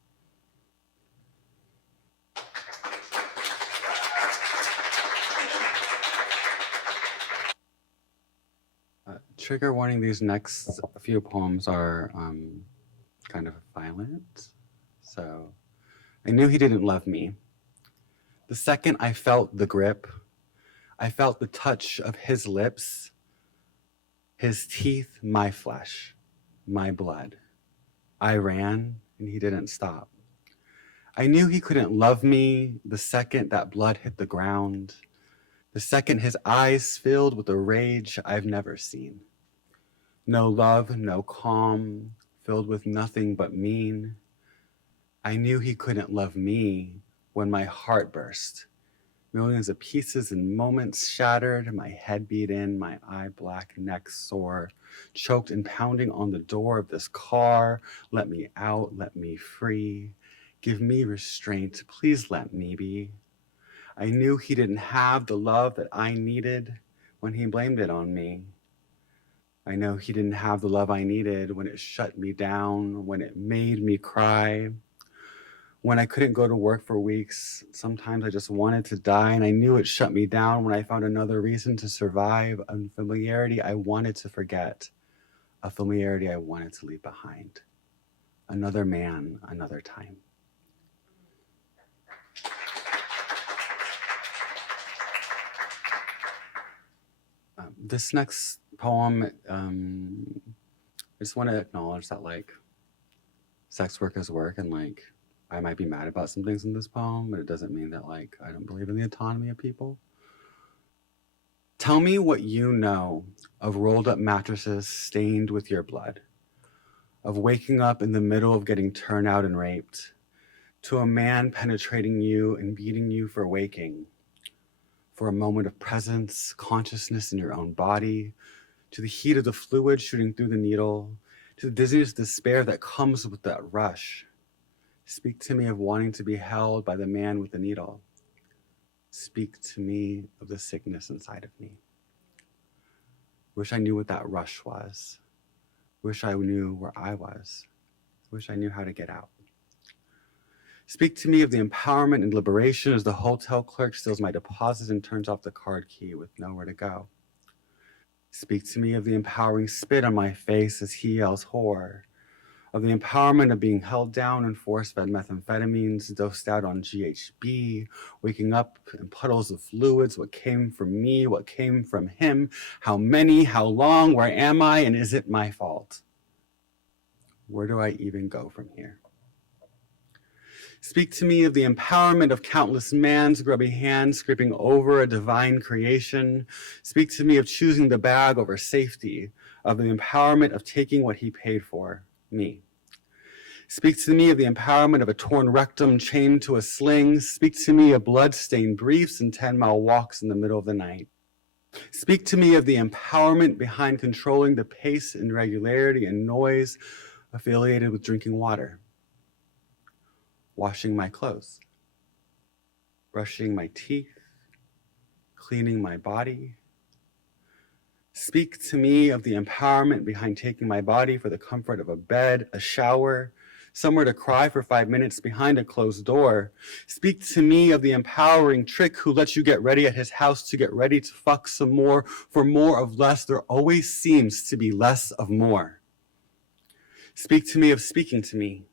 Trigger warning, these next few poems are kind of violent. So I knew he didn't love me. The second I felt the grip, I felt the touch of his lips, his teeth, my flesh, my blood. I ran and he didn't stop. I knew he couldn't love me the second that blood hit the ground, the second his eyes filled with a rage I've never seen. No love, no calm, filled with nothing but mean. I knew he couldn't love me when my heart burst. Millions of pieces and moments shattered, my head beat in, my eye black, neck sore, choked and pounding on the door of this car. Let me out, let me free. Give me restraint, please let me be. I knew he didn't have the love that I needed when he blamed it on me. I know he didn't have the love I needed when it shut me down, when it made me cry. When I couldn't go to work for weeks, sometimes I just wanted to die, and I knew it shut me down when I found another reason to survive, a familiarity I wanted to forget, a familiarity I wanted to leave behind. Another man, another time. This next poem, I just want to acknowledge that, like, sex work is work, and, like, I might be mad about some things in this poem, but it doesn't mean that, like, I don't believe in the autonomy of people. Tell me what you know of rolled up mattresses stained with your blood, of waking up in the middle of getting turned out and raped, to a man penetrating you and beating you for waking, for a moment of presence, consciousness in your own body, to the heat of the fluid shooting through the needle, to the dizziness, despair that comes with that rush. Speak to me of wanting to be held by the man with the needle. Speak to me of the sickness inside of me. Wish I knew what that rush was. Wish I knew where I was. Wish I knew how to get out. Speak to me of the empowerment and liberation as the hotel clerk steals my deposit and turns off the card key with nowhere to go. Speak to me of the empowering spit on my face as he yells whore, of the empowerment of being held down and force-fed methamphetamines, dosed out on GHB, waking up in puddles of fluids, what came from me, what came from him, how many, how long, where am I, and is it my fault? Where do I even go from here? Speak to me of the empowerment of countless man's grubby hands scraping over a divine creation. Speak to me of choosing the bag over safety, of the empowerment of taking what he paid for, me. Speak to me of the empowerment of a torn rectum chained to a sling. Speak to me of blood-stained briefs and 10-mile walks in the middle of the night. Speak to me of the empowerment behind controlling the pace and regularity and noise affiliated with drinking water, washing my clothes, brushing my teeth, cleaning my body. Speak to me of the empowerment behind taking my body for the comfort of a bed, a shower, somewhere to cry for 5 minutes behind a closed door. Speak to me of the empowering trick who lets you get ready at his house to get ready to fuck some more. For more of less, there always seems to be less of more. Speak to me of speaking to me,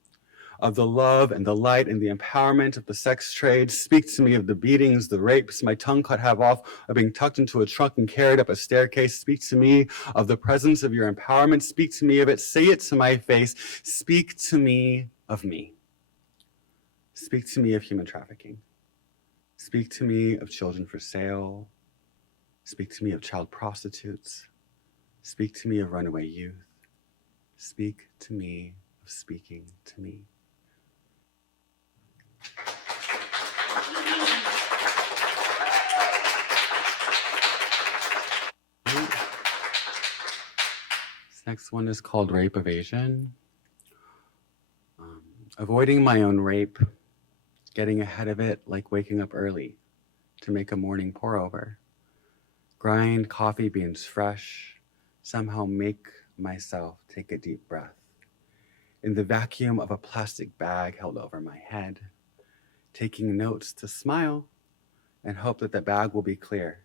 of the love and the light and the empowerment of the sex trade. Speak to me of the beatings, the rapes, my tongue cut half off, of being tucked into a trunk and carried up a staircase. Speak to me of the presence of your empowerment. Speak to me of it. Say it to my face. Speak to me of me. Speak to me of human trafficking. Speak to me of children for sale. Speak to me of child prostitutes. Speak to me of runaway youth. Speak to me of speaking to me. This next one is called Rape Evasion. Avoiding my own rape, getting ahead of it like waking up early to make a morning pour over. Grind coffee beans fresh, somehow make myself take a deep breath. In the vacuum of a plastic bag held over my head, taking notes to smile and hope that the bag will be clear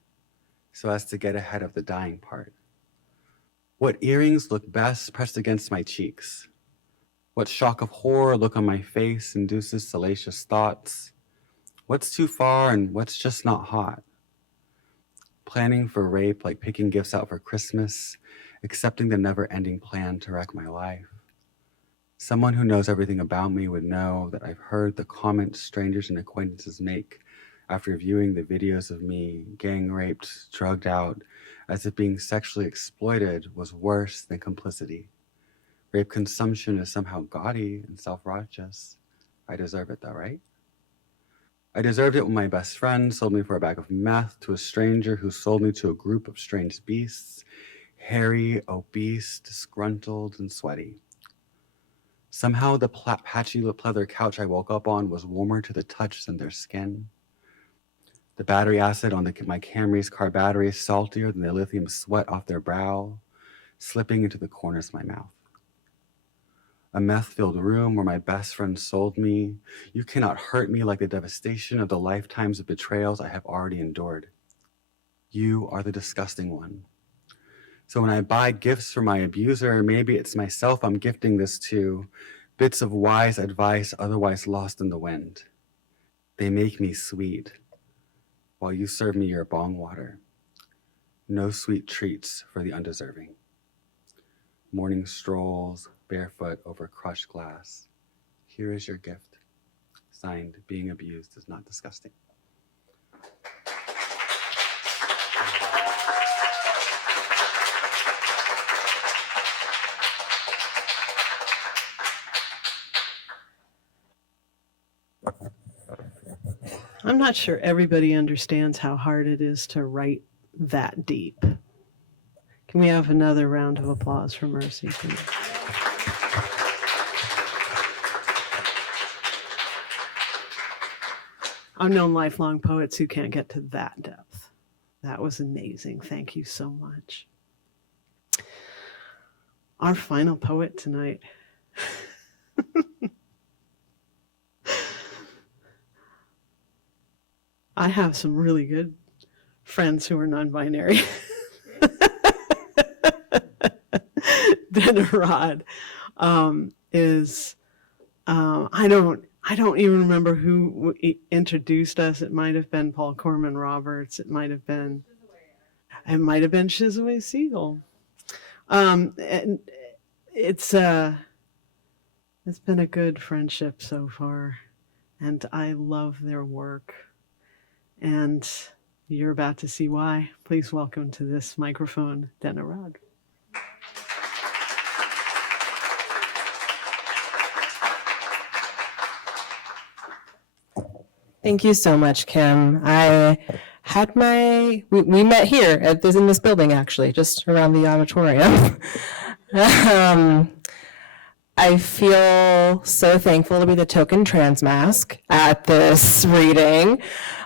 so as to get ahead of the dying part. What earrings look best pressed against my cheeks? What shock of horror look on my face induces salacious thoughts? What's too far and what's just not hot? Planning for rape like picking gifts out for Christmas, accepting the never-ending plan to wreck my life. Someone who knows everything about me would know that I've heard the comments strangers and acquaintances make after viewing the videos of me gang raped, drugged out, as if being sexually exploited was worse than complicity. Rape consumption is somehow gaudy and self-righteous. I deserve it though, right? I deserved it when my best friend sold me for a bag of meth to a stranger who sold me to a group of strange beasts, hairy, obese, disgruntled, and sweaty. Somehow the patchy leather couch I woke up on was warmer to the touch than their skin. The battery acid on my Camry's car battery is saltier than the lithium sweat off their brow, slipping into the corners of my mouth. A meth-filled room where my best friend sold me. You cannot hurt me like the devastation of the lifetimes of betrayals I have already endured. You are the disgusting one. So when I buy gifts for my abuser, maybe it's myself I'm gifting this to, bits of wise advice otherwise lost in the wind. They make me sweet, while you serve me your bong water. No sweet treats for the undeserving. Morning strolls, barefoot over crushed glass. Here is your gift. Signed, being abused is not disgusting. I'm not sure everybody understands how hard it is to write that deep. Can we have another round of applause for Mercy, please? I've known lifelong poets who can't get to that depth. That was amazing. Thank you so much. Our final poet tonight. I have some really good friends who are non-binary. Dena Rod is, I don't even remember who introduced us. It might have been Paul Corman Roberts. It might have been Shizue Siegel. And it's been a good friendship so far, and I love their work. And you're about to see why. Please welcome to this microphone, Dena Rod. Thank you so much, Kim. I had we met here in this building, actually, just around the auditorium. I feel so thankful to be the token trans mask at this reading.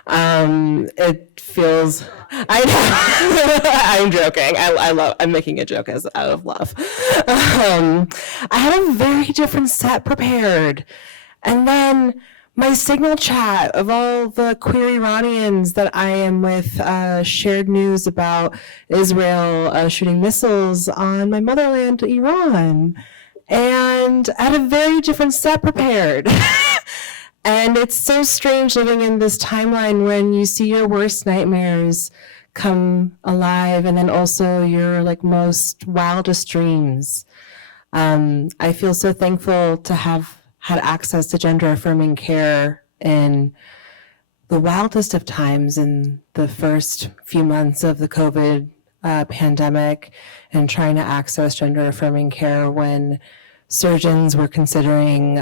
It feels, I know, I'm joking. I'm making a joke out of love. I had a very different set prepared. And then my Signal chat of all the queer Iranians that I am with shared news about Israel shooting missiles on my motherland, Iran. And I had a very different set prepared. And it's so strange living in this timeline when you see your worst nightmares come alive and then also your most wildest dreams. I feel so thankful to have had access to gender affirming care in the wildest of times in the first few months of the COVID pandemic, and trying to access gender affirming care when surgeons were considering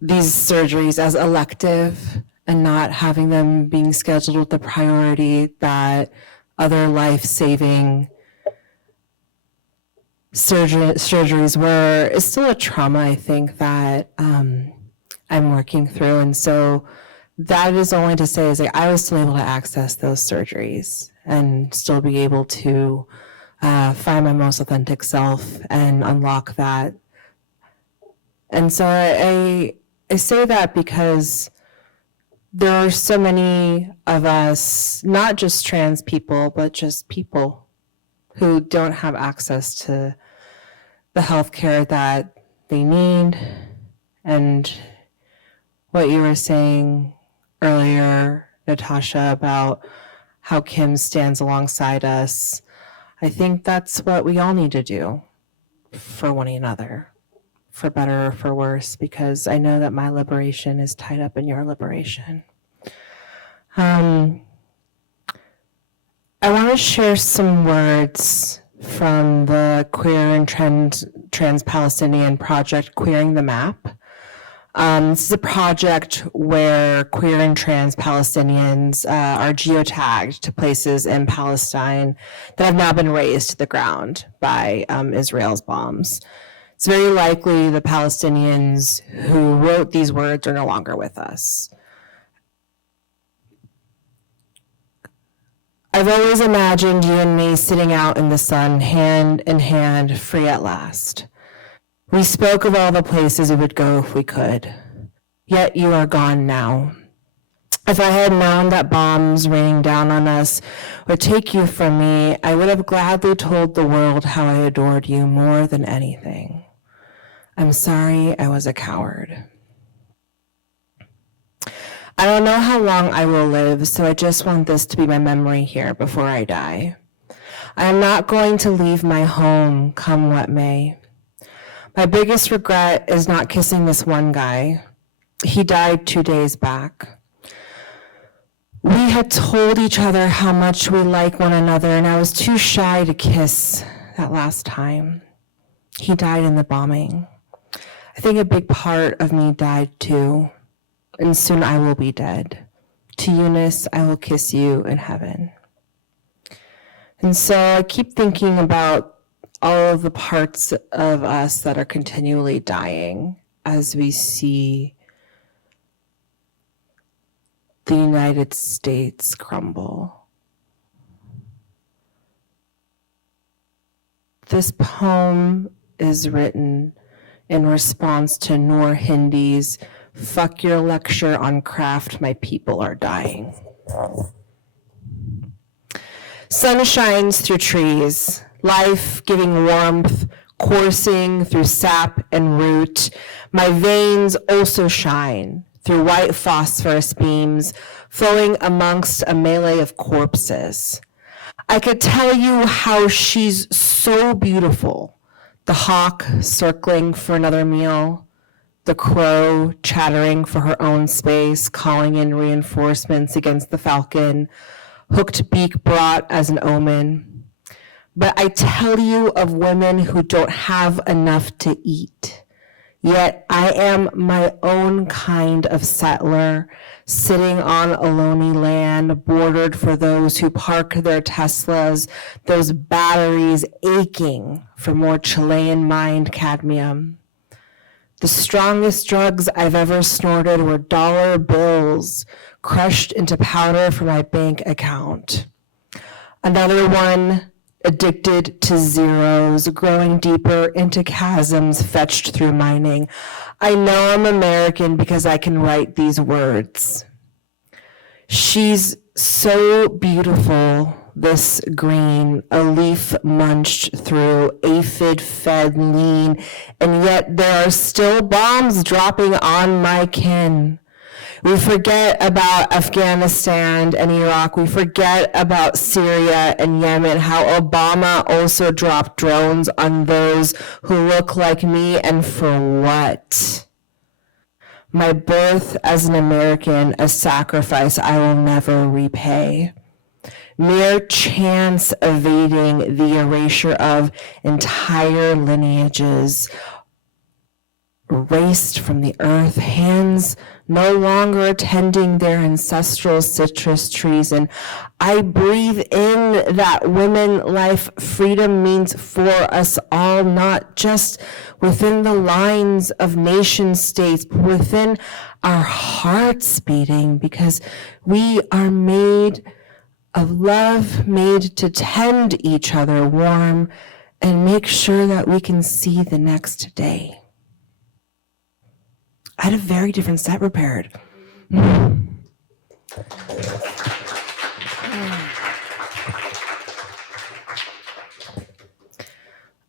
these surgeries as elective and not having them being scheduled with the priority that other life-saving surgeries were. Is still a trauma, I think, that I'm working through. And so that is only to say is I was still able to access those surgeries and still be able to find my most authentic self and unlock that. And so I say that because there are so many of us, not just trans people, but just people who don't have access to the healthcare that they need. And what you were saying earlier, Natasha, about how Kim stands alongside us, I think that's what we all need to do. for one another, for better or for worse, because I know that my liberation is tied up in your liberation. I want to share some words from the queer and trans-Palestinian project, Queering the Map. This is a project where queer and trans Palestinians are geotagged to places in Palestine that have now been razed to the ground by Israel's bombs. It's very likely the Palestinians who wrote these words are no longer with us. I've always imagined you and me sitting out in the sun, hand in hand, free at last. We spoke of all the places we would go if we could, yet you are gone now. If I had known that bombs raining down on us would take you from me, I would have gladly told the world how I adored you more than anything. I'm sorry I was a coward. I don't know how long I will live, so I just want this to be my memory here before I die. I am not going to leave my home, come what may. My biggest regret is not kissing this one guy. He died 2 days back. We had told each other how much we like one another, and I was too shy to kiss that last time. He died in the bombing. I think a big part of me died too, and soon I will be dead. To Eunice, I will kiss you in heaven. And so I keep thinking about all of the parts of us that are continually dying as we see the United States crumble. This poem is written in response to Noor Hindi's "Fuck your lecture on craft, my people are dying." Sun shines through trees, life giving warmth, coursing through sap and root. My veins also shine through white phosphorus beams, flowing amongst a melee of corpses. I could tell you how she's so beautiful. The hawk circling for another meal, the crow chattering for her own space, calling in reinforcements against the falcon, hooked beak brought as an omen. But I tell you of women who don't have enough to eat. Yet I am my own kind of settler, sitting on a lonely land, bordered for those who park their Teslas, those batteries aching for more Chilean mined cadmium. The strongest drugs I've ever snorted were dollar bills, crushed into powder for my bank account. Another one, addicted to zeros, growing deeper into chasms fetched through mining. I know I'm American because I can write these words. She's so beautiful, this green, a leaf munched through, aphid fed lean, and yet there are still bombs dropping on my kin. We forget about Afghanistan and Iraq. We forget about Syria and Yemen, how Obama also dropped drones on those who look like me, and for what? My birth as an American, a sacrifice I will never repay. Mere chance evading the erasure of entire lineages, erased from the earth, hands no longer attending their ancestral citrus trees. And I breathe in that women life freedom means for us all, not just within the lines of nation states, but within our hearts beating, because we are made of love, made to tend each other warm and make sure that we can see the next day. I had a very different set prepared.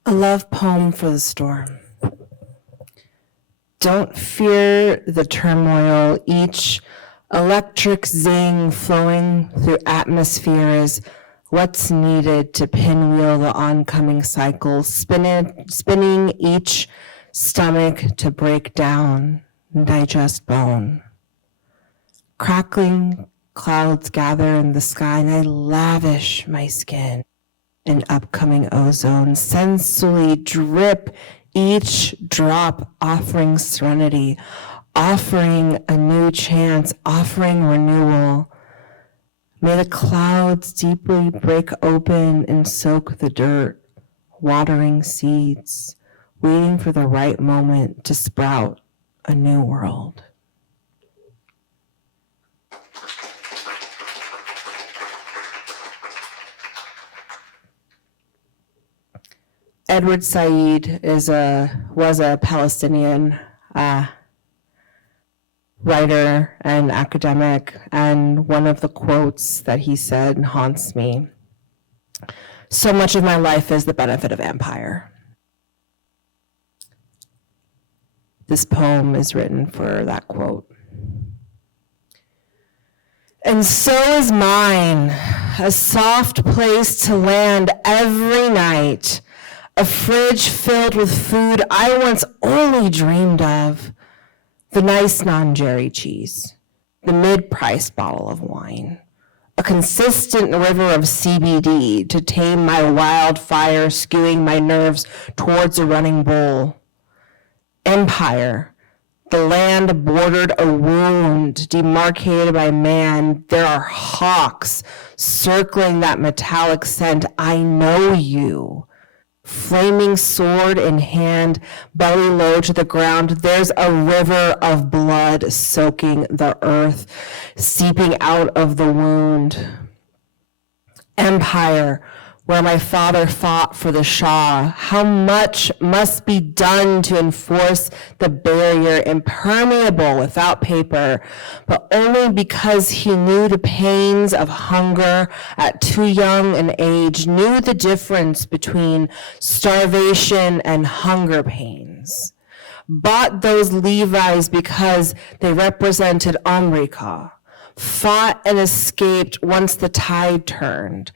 A love poem for the storm. Don't fear the turmoil. Each electric zing flowing through atmospheres What's needed to pinwheel the oncoming cycle, spinning each stomach to break down and digest bone. Crackling clouds gather in the sky, and I lavish my skin in upcoming ozone, sensually drip each drop, offering serenity, offering a new chance, offering renewal. May the clouds deeply break open and soak the dirt, watering seeds, waiting for the right moment to sprout a new world. Edward Said was a Palestinian writer and academic, and one of the quotes that he said haunts me. So much of my life is the benefit of empire. This poem is written for that quote. And so is mine, a soft place to land every night, a fridge filled with food I once only dreamed of, the nice non-Jerry cheese, the mid-priced bottle of wine, a consistent river of CBD to tame my wildfire, skewing my nerves towards a running bull. Empire, the land bordered a wound demarcated by man. There are hawks circling that metallic scent. I know you. Flaming sword in hand, belly low to the ground, there's a river of blood soaking the earth, seeping out of the wound. Empire, where my father fought for the Shah, how much must be done to enforce the barrier impermeable without paper, but only because he knew the pains of hunger at too young an age, knew the difference between starvation and hunger pains. Bought those Levi's because they represented America, fought and escaped once the tide turned.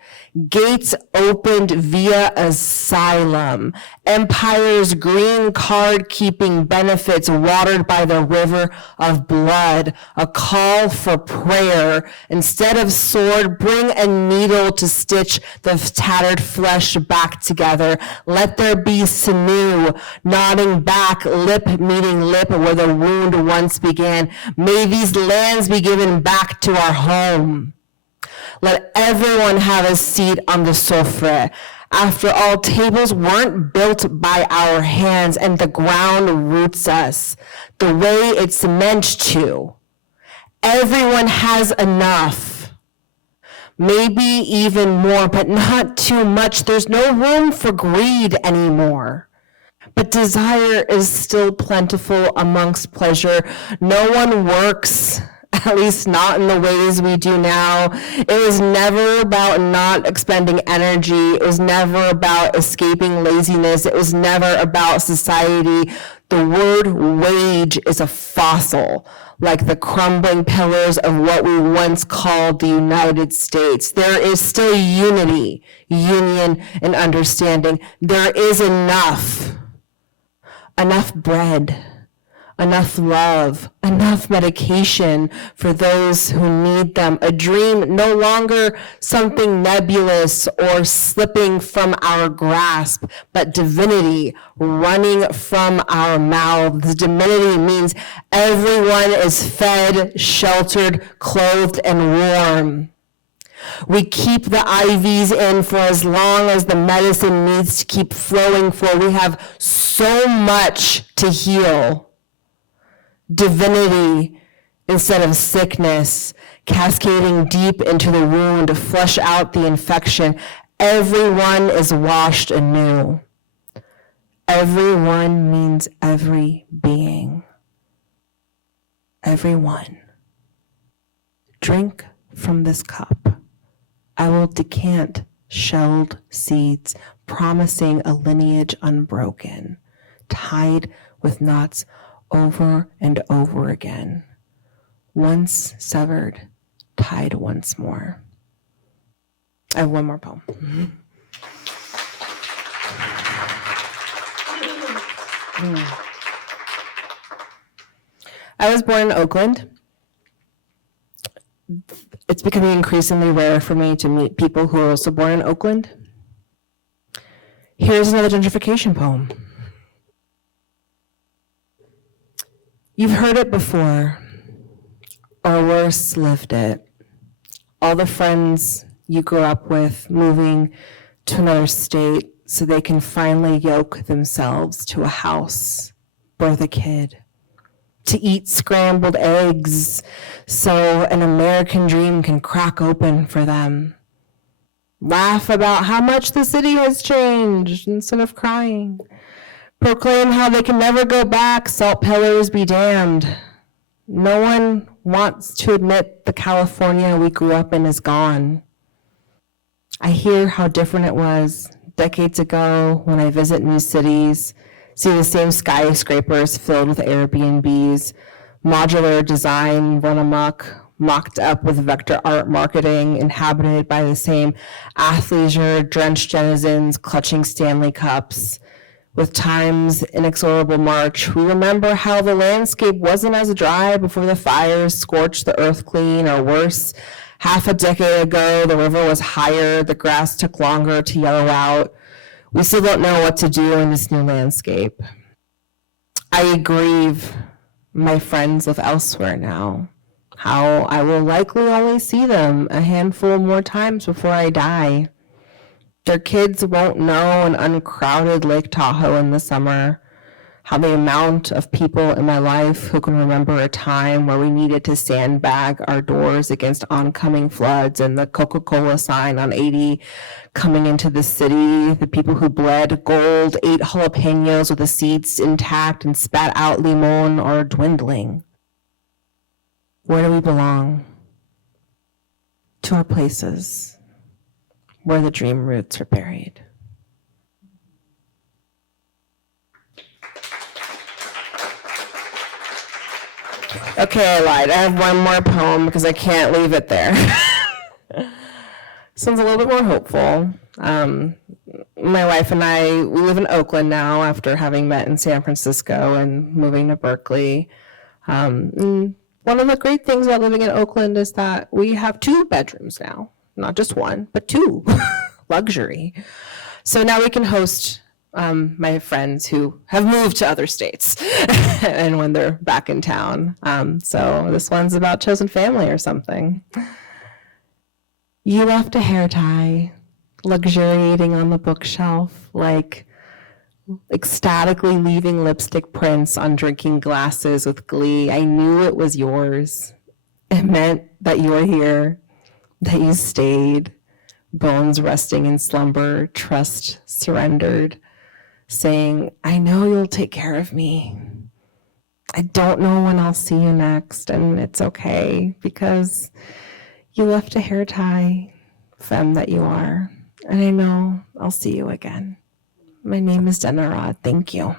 Gates opened via asylum. Empire's green card keeping benefits watered by the river of blood. A call for prayer. Instead of sword, bring a needle to stitch the tattered flesh back together. Let there be sinew, nodding back, lip meeting lip where the wound once began. May these lands be given back to our home. Let everyone have a seat on the sofa. After all, tables weren't built by our hands, and the ground roots us the way it's meant to. Everyone has enough. Maybe even more, but not too much. There's no room for greed anymore. But desire is still plentiful amongst pleasure. No one works, at least not in the ways we do now. It was never about not expending energy. It was never about escaping laziness. It was never about society. The word wage is a fossil, like the crumbling pillars of what we once called the United States. There is still unity, union, and understanding. There is enough bread, enough love, enough medication for those who need them. A dream no longer something nebulous or slipping from our grasp, but divinity running from our mouths. Divinity means everyone is fed, sheltered, clothed, and warm. We keep the IVs in for as long as the medicine needs to keep flowing, for we have so much to heal. Divinity instead of sickness, cascading deep into the wound to flush out the infection. Everyone is washed anew. Everyone means every being. Everyone. Drink from this cup. I will decant shelled seeds, promising a lineage unbroken, tied with knots over and over again, once severed, tied once more. I have one more poem. I was born in Oakland. It's becoming increasingly rare for me to meet people who are also born in Oakland. Here's another gentrification poem. You've heard it before, or worse, lived it. All the friends you grew up with moving to another state so they can finally yoke themselves to a house, birth a kid, to eat scrambled eggs so an American dream can crack open for them. Laugh about how much the city has changed instead of crying. Proclaim how they can never go back, salt pillars be damned. No one wants to admit the California we grew up in is gone. I hear how different it was decades ago when I visit new cities, see the same skyscrapers filled with Airbnbs, modular design run amok, mocked up with vector art marketing, inhabited by the same athleisure-drenched denizens clutching Stanley Cups. With time's inexorable march, we remember how the landscape wasn't as dry before the fires scorched the earth clean, or worse, half a decade ago, the river was higher, the grass took longer to yellow out. We still don't know what to do in this new landscape. I grieve my friends live elsewhere now, how I will likely only see them a handful more times before I die. Their kids won't know an uncrowded Lake Tahoe in the summer, how the amount of people in my life who can remember a time where we needed to sandbag our doors against oncoming floods and the Coca-Cola sign on 80 coming into the city, the people who bled gold, ate jalapenos with the seeds intact and spat out limon, are dwindling. Where do we belong? To our places where the dream roots are buried. Okay, I lied. I have one more poem because I can't leave it there. Sounds a little bit more hopeful. My wife and I, we live in Oakland now after having met in San Francisco and moving to Berkeley. And one of the great things about living in Oakland is that we have 2 bedrooms now. Not just one, but 2. Luxury. So now we can host my friends who have moved to other states and when they're back in town. So this one's about chosen family or something. You left a hair tie, luxuriating on the bookshelf, like ecstatically leaving lipstick prints on drinking glasses with glee. I knew it was yours. It meant that you were here, that you stayed, bones resting in slumber, trust surrendered, saying, I know you'll take care of me. I don't know when I'll see you next, and it's okay because you left a hair tie, femme that you are, and I know I'll see you again. My name is Dena Rod. Thank you.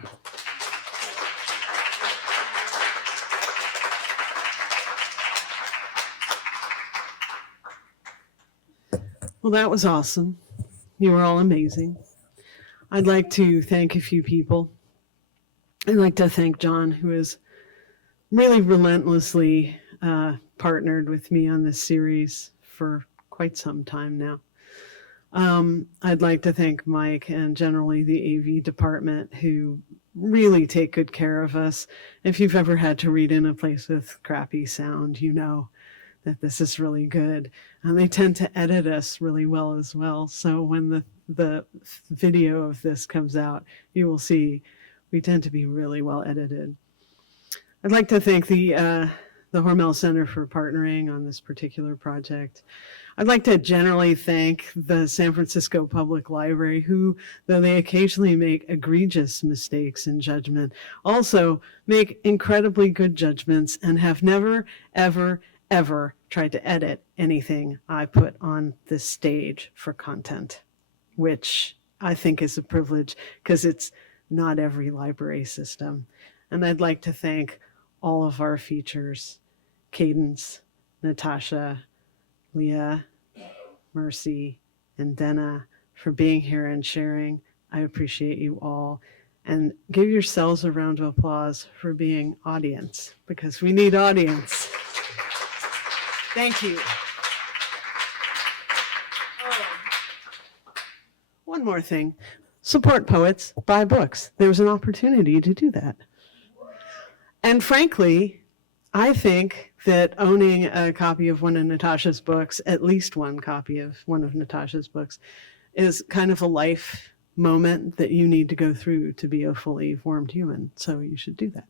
Well, that was awesome. You were all amazing. I'd like to thank a few people. I'd like to thank John, who has really relentlessly partnered with me on this series for quite some time now. I'd like to thank Mike and generally the AV department, who really take good care of us. If you've ever had to read in a place with crappy sound, you know that this is really good. And they tend to edit us really well as well. So when the video of this comes out, you will see we tend to be really well edited. I'd like to thank the Hormel Center for partnering on this particular project. I'd like to generally thank the San Francisco Public Library, who, though they occasionally make egregious mistakes in judgment, also make incredibly good judgments and have never, ever, ever tried to edit anything I put on this stage for content, which I think is a privilege because it's not every library system. And I'd like to thank all of our features, Cadence, Natasha, Leah, Mercy, and Dena for being here and sharing. I appreciate you all. And give yourselves a round of applause for being audience, because we need audience. Thank you. One more thing. Support poets, buy books. There was an opportunity to do that. And frankly, I think that owning a copy of one of Natasha's books, at least one copy of one of Natasha's books, is kind of a life moment that you need to go through to be a fully formed human. So you should do that.